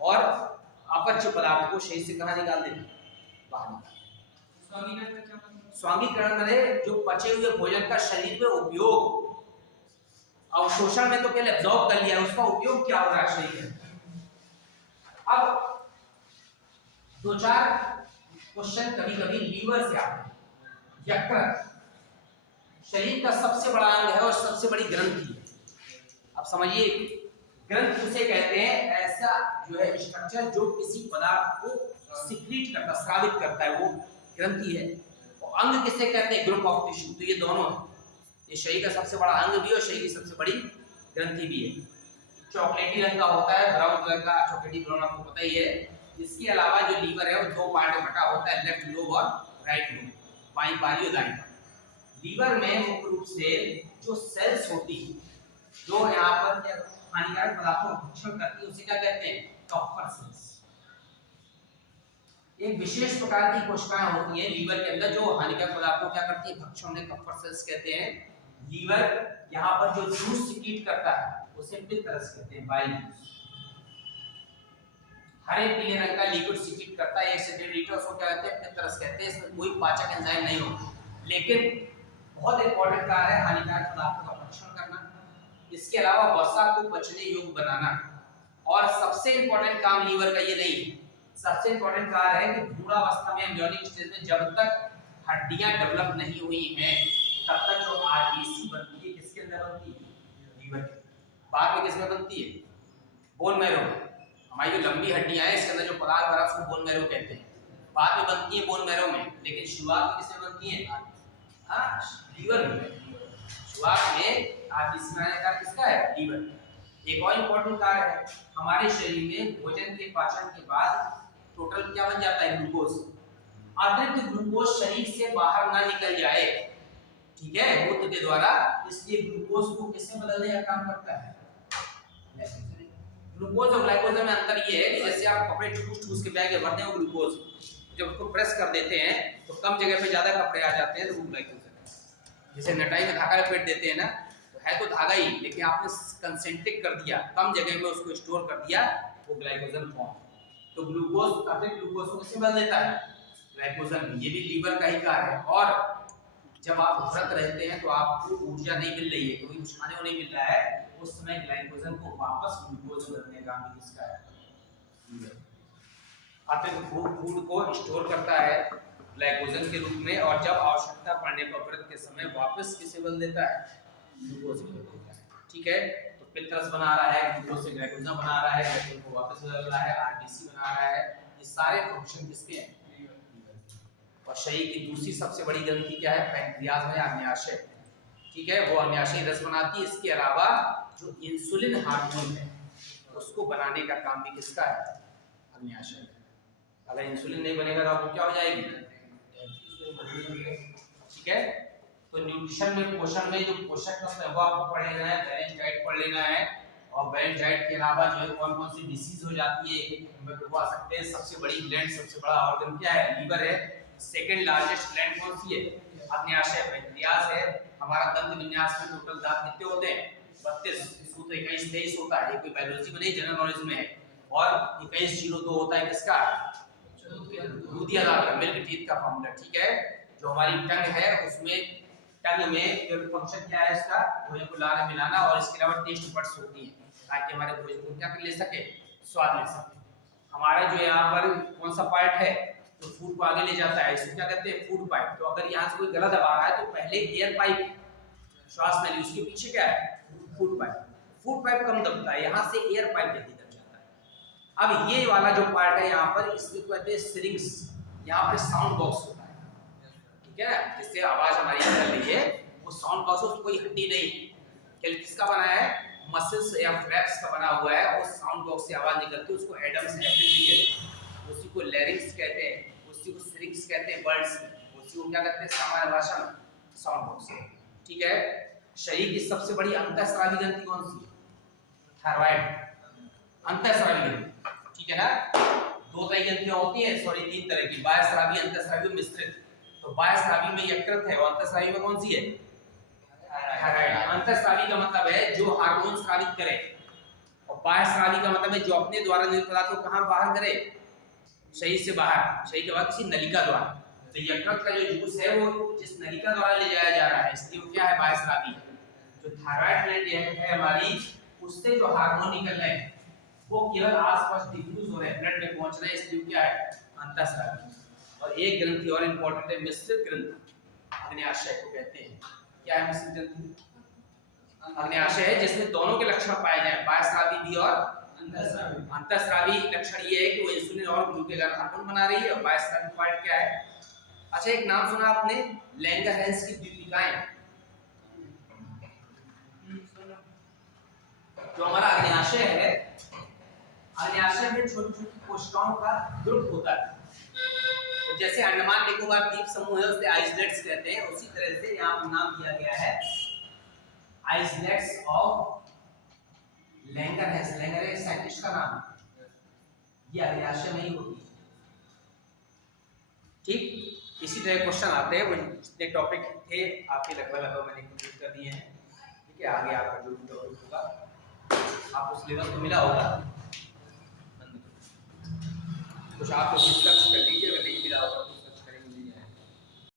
और अपच पदार्थ को शरीर से कहाँ निकाल देना, बाहर निकाल। स्वांगीकरण माने जो पचे हुए भोजन का शरीर में उपयोग, अवशोषण में तो पहले एब्जॉर्ब कर लिया, उसका उपयोग क्या हो रहा है शरीर में। अब दो चार क्वेश्चन कभी कभी लीवर से आते हैं। यकृत शरीर का सबसे बड़ा अंग है और सबसे बड़ी ग्रंथि है। अब समझिए, ग्रंथ उसे कहते हैं ऐसा जो है स्ट्रक्चर जो किसी पदार्थ को सिक्रीट करता, स्रावित करता है, वो ग्रंथि है। और अंग किसे कहते हैं, ग्रुप ऑफ टिश्यू। तो ये दोनों है, ये शरीर का सबसे बड़ा अंग भी है और शरीर की सबसे बड़ी ग्रंथि भी है। चॉकलेटी रंग का होता है, ब्राउन कलर का, चॉकलेटी ब्राउन आपको पता ही है। इसके अलावा जो लीवर है वो दो पार्ट में बटा होता है, लेफ्ट लोब और राइट लोब, बाईं पारी और दाईं पारी। लीवर में मुख्य रूप से जो सेल्स होती है जो यहाँ पर क्या हानिकारक पदार्थों का भक्षण करती है, उसे क्या कहते हैं, कप्फर सेल्स। एक विशेष प्रकार की कोशिकाएं होती हैं लीवर के अंदर जो हानिकारक पदार्थों क्या करती है, भक्षण, उन्हें कप्फर सेल्स कहते हैं। लीवर यहाँ पर जो जूस सिक्रीट करता है उसे पित्त रस कहते हैं, बाइल। हरे पीले रंग का लिक्विड सिक्रीट करता है 1 से 1.5 लीटर, उसको क्या कहते हैं, पित्त रस कहते हैं। इसमें कोई पाचक एंजाइम नहीं होता, लेकिन बहुत इंपॉर्टेंट कार्य है हानिकारक पदार्थों का भक्षण करना, इसके अलावा वसा को पचने योग्य बनाना। और सबसे इंपॉर्टेंट काम लीवर का ये नहीं है, सबसे इंपॉर्टेंट कार्य है कि भ्रूणावस्था में, एम्ब्रियोनिक स्टेज में, जब तक हड्डियां डेवलप नहीं हुई हैं तब तक जो आरबीसी बनती है किसके अंदर बनती है, लीवर के। बाद में किसमें बनती है, बोन मैरो में। हमारी जो लंबी हड्डियां हैं इसके अंदर जो पदार्थ भरा उसको बोन मैरो कहते हैं, बाद में बनती है बोन मैरो में, लेकिन शुरुआत में किसमें बनती है, लीवर में। शुरुआत में आरबीसी बनाने का किसका है, लीवर। एक और इंपॉर्टेंट कार्य है, हमारे शरीर में भोजन के पाचन के बाद टोटल क्या बन जाता है, ग्लूकोज। अतिरिक्त ग्लूकोज शरीर से बाहर ना निकल जाए, ठीक है, मूत्र के द्वारा, इसलिए ग्लूकोज को किससे बदलने का काम करता है, ग्लूकोज और ग्लाइकोज में अंतर ये है कि जैसे आप कपड़े ठूस के बैग में भरते हैं, वो ग्लूकोज, जब उसको प्रेस कर देते हैं तो कम जगह पे ज्यादा कपड़े आ जाते हैं, तो वो ग्लाइकोज है। जैसे नटाई में धागा लपेट देते हैं ना, तो है तो धागा ही, लेकिन आपने कंसेंट्रिक कर दिया, कम जगह में उसको स्टोर कर दिया, वो ग्लाइकोजन फॉर्म। तो ग्लूकोज अतिरिक्त ग्लूकोज को किससे बदल देता है, ग्लाइकोजन। ये भी लीवर का ही कार्य है। और जब आप व्रत रहते हैं तो आपको ऊर्जा नहीं मिल रही है, कोई कुछ खाने को नहीं मिल रहा है, उस समय ग्लाइकोजन को वापस ग्लूकोज में बदलने का काम किसका है, लीवर। अतिरिक्त फूड को स्टोर करता है ग्लाइकोजन के रूप में, और जब आवश्यकता पड़ने पर व्रत के समय वापस किसे बदल देता है, ग्लूकोज में बदल देता है, ठीक है। तो पित्त रस बना रहा है, ग्लूकोज से ग्लाइकोजन बना रहा है, ग्लाइकोजन को वापस बदल रहा है, आरबीसी बना रहा है। ये सारे फंक्शन किसके हैं, और शरीर की दूसरी सबसे बड़ी ग्रंथि क्या है, पैंक्रियाज में अग्न्याशय, ठीक है, वो अग्न्याशयी रस बनाती है। इसके अलावा जो इंसुलिन हार्मोन है उसको बनाने का काम भी किसका है, अग्न्याशय। अगर इंसुलिन नहीं बनेगा तो आपको क्या हो जाएगी, ठीक है। तो न्यूट्रिशन में, पोषण में जो पोषक तत्व है वो आपको पढ़ लेना है, बैलेंस डाइट पढ़ लेना है। और बैलेंस डाइट के अलावा जो है कौन कौन सी डिसीज हो जाती है वो आ सकते हैं। सबसे बड़ी ग्लैंड, सबसे बड़ा ऑर्गन क्या है, लीवर है। सेकंड लार्जेस्ट ग्लैंड कौन सी है, अग्न्याशय पैंक्रियास है। हमारा दंत विन्यास में टोटल दांत कितने होते हैं, 32। इसको तो 21 23 होता है, ये कोई बायोलॉजी में नहीं, जनरल नॉलेज में है। और 2102 होता है किसका, दूधिया दांत का, मिल्क टीथ का फॉर्मूला, ठीक है। जो हमारी टंग है उसमें, टंग में जो फंक्शन क्या है इसका, भोजन को लाना मिलाना, और इसके अलावा टेस्ट बड्स होती है ताकि हमारे भोजन को क्या कर ले सके, स्वाद ले सके। हमारा जो यहाँ पर कौन सा पार्ट है जो फूड को आगे ले जाता है, इसको क्या कहते हैं, फूड पाइप। तो अगर यहाँ से कोई गला दबा रहा है तो पहले एयर पाइप, श्वास नली, उसके पीछे क्या है, फूड पाइप। फूड पाइप कम दबता है, यहाँ से एयर पाइप जल्दी दब जाता है। अब ये वाला जो पार्ट है यहाँ पर, इसको कहते हैं सिरिंग्स। यहाँ पे साउंड बॉक्स होता है, ठीक है ना, जिससे आवाज हमारी निकल रही है। वो साउंड बॉक्स उसमें कोई हड्डी नहीं, केवल किसका बना है, मसल्स या फ्लैप्स का बना हुआ है। और साउंड बॉक्स से आवाज निकलती है, उसको एडम्स एपिस कहते हैं, उसी को लैरिंक्स कहते हैं, उसी को सिरिंग्स कहते हैं बर्ड्स में, उसी को क्या कहते हैं सामान्य भाषा में, साउंड बॉक्स, ठीक है। शरीर की सबसे बड़ी अंतःस्रावी ग्रंथि कौन सी है, थायराइड अंतःस्रावी ग्रंथि, ठीक है ना। दो तरह की ग्रंथियां होती हैं, सॉरी 3 तरह की, बाह्यस्रावी, अंतःस्रावी, मिश्रित। तो बाह्यस्रावी में यकृत है, और अंतःस्रावी में कौन सी है, थायराइड। अंतःस्रावी का मतलब है जो हार्मोन स्रावित करे, और बाह्यस्रावी का मतलब है जो अपने द्वारा निर्मित पदार्थ को कहां बाहर करे, शरीर से बाहर, शरीर के बाद किसी नलिका द्वारा। तो यकृत का जो जूस है वो जिस नलिका द्वारा ले जाया जा रहा है, इसलिए वो क्या है, बाह्यस्रावी है। जो थायराइड ग्लैंड है हमारी, उससे जो हार्मोन निकल रहे हैं वो केवल आसपास डिफ्यूज हो रहे हैं, ब्लड में पहुंच रहे हैं, इसलिए क्या है, अंतःस्रावी। और एक ग्रंथि और इंपॉर्टेंट है, मिश्रित ग्रंथि, अग्न्याशय को कहते हैं। क्या है मिश्रित ग्रंथि, अग्न्याशय है जिसमें दोनों के लक्षण पाए जाए, बाह्यस्रावी भी और अंतःस्रावी। अंतःस्रावी लक्षण ये है कि वो इंसुलिन और ग्लूकागॉन हार्मोन बना रही है, और बाह्यस्रावी पार्ट क्या है। अच्छा, एक नाम सुना आपने, लैंगरहैंस की द्वीपिकाएं। जो हमारा अग्न्याशय है, अग्न्याशय में छोटी छोटी कोशिकाओं का ग्रुप होता है। तो जैसे अंडमान निकोबार द्वीप समूह है उसे आइसलैंड्स कहते हैं, उसी तरह से यहाँ पर नाम दिया गया है islands of Langerhans. Langerhans scientist का नाम है, ये अग्न्याशय में ही होती है, ठीक। इसी तरह क्वेश्चन आते हैं, वो जितने टॉपिक थे आपके लगभग मैंने कंप्लीट कर दिए हैं, ठीक है। आगे आपका जो भी टॉपिक होगा आपको सिलेबस तो मिला होगा, कुछ आप लोग डिस्कस कर लीजिए, अगर नहीं मिला होगा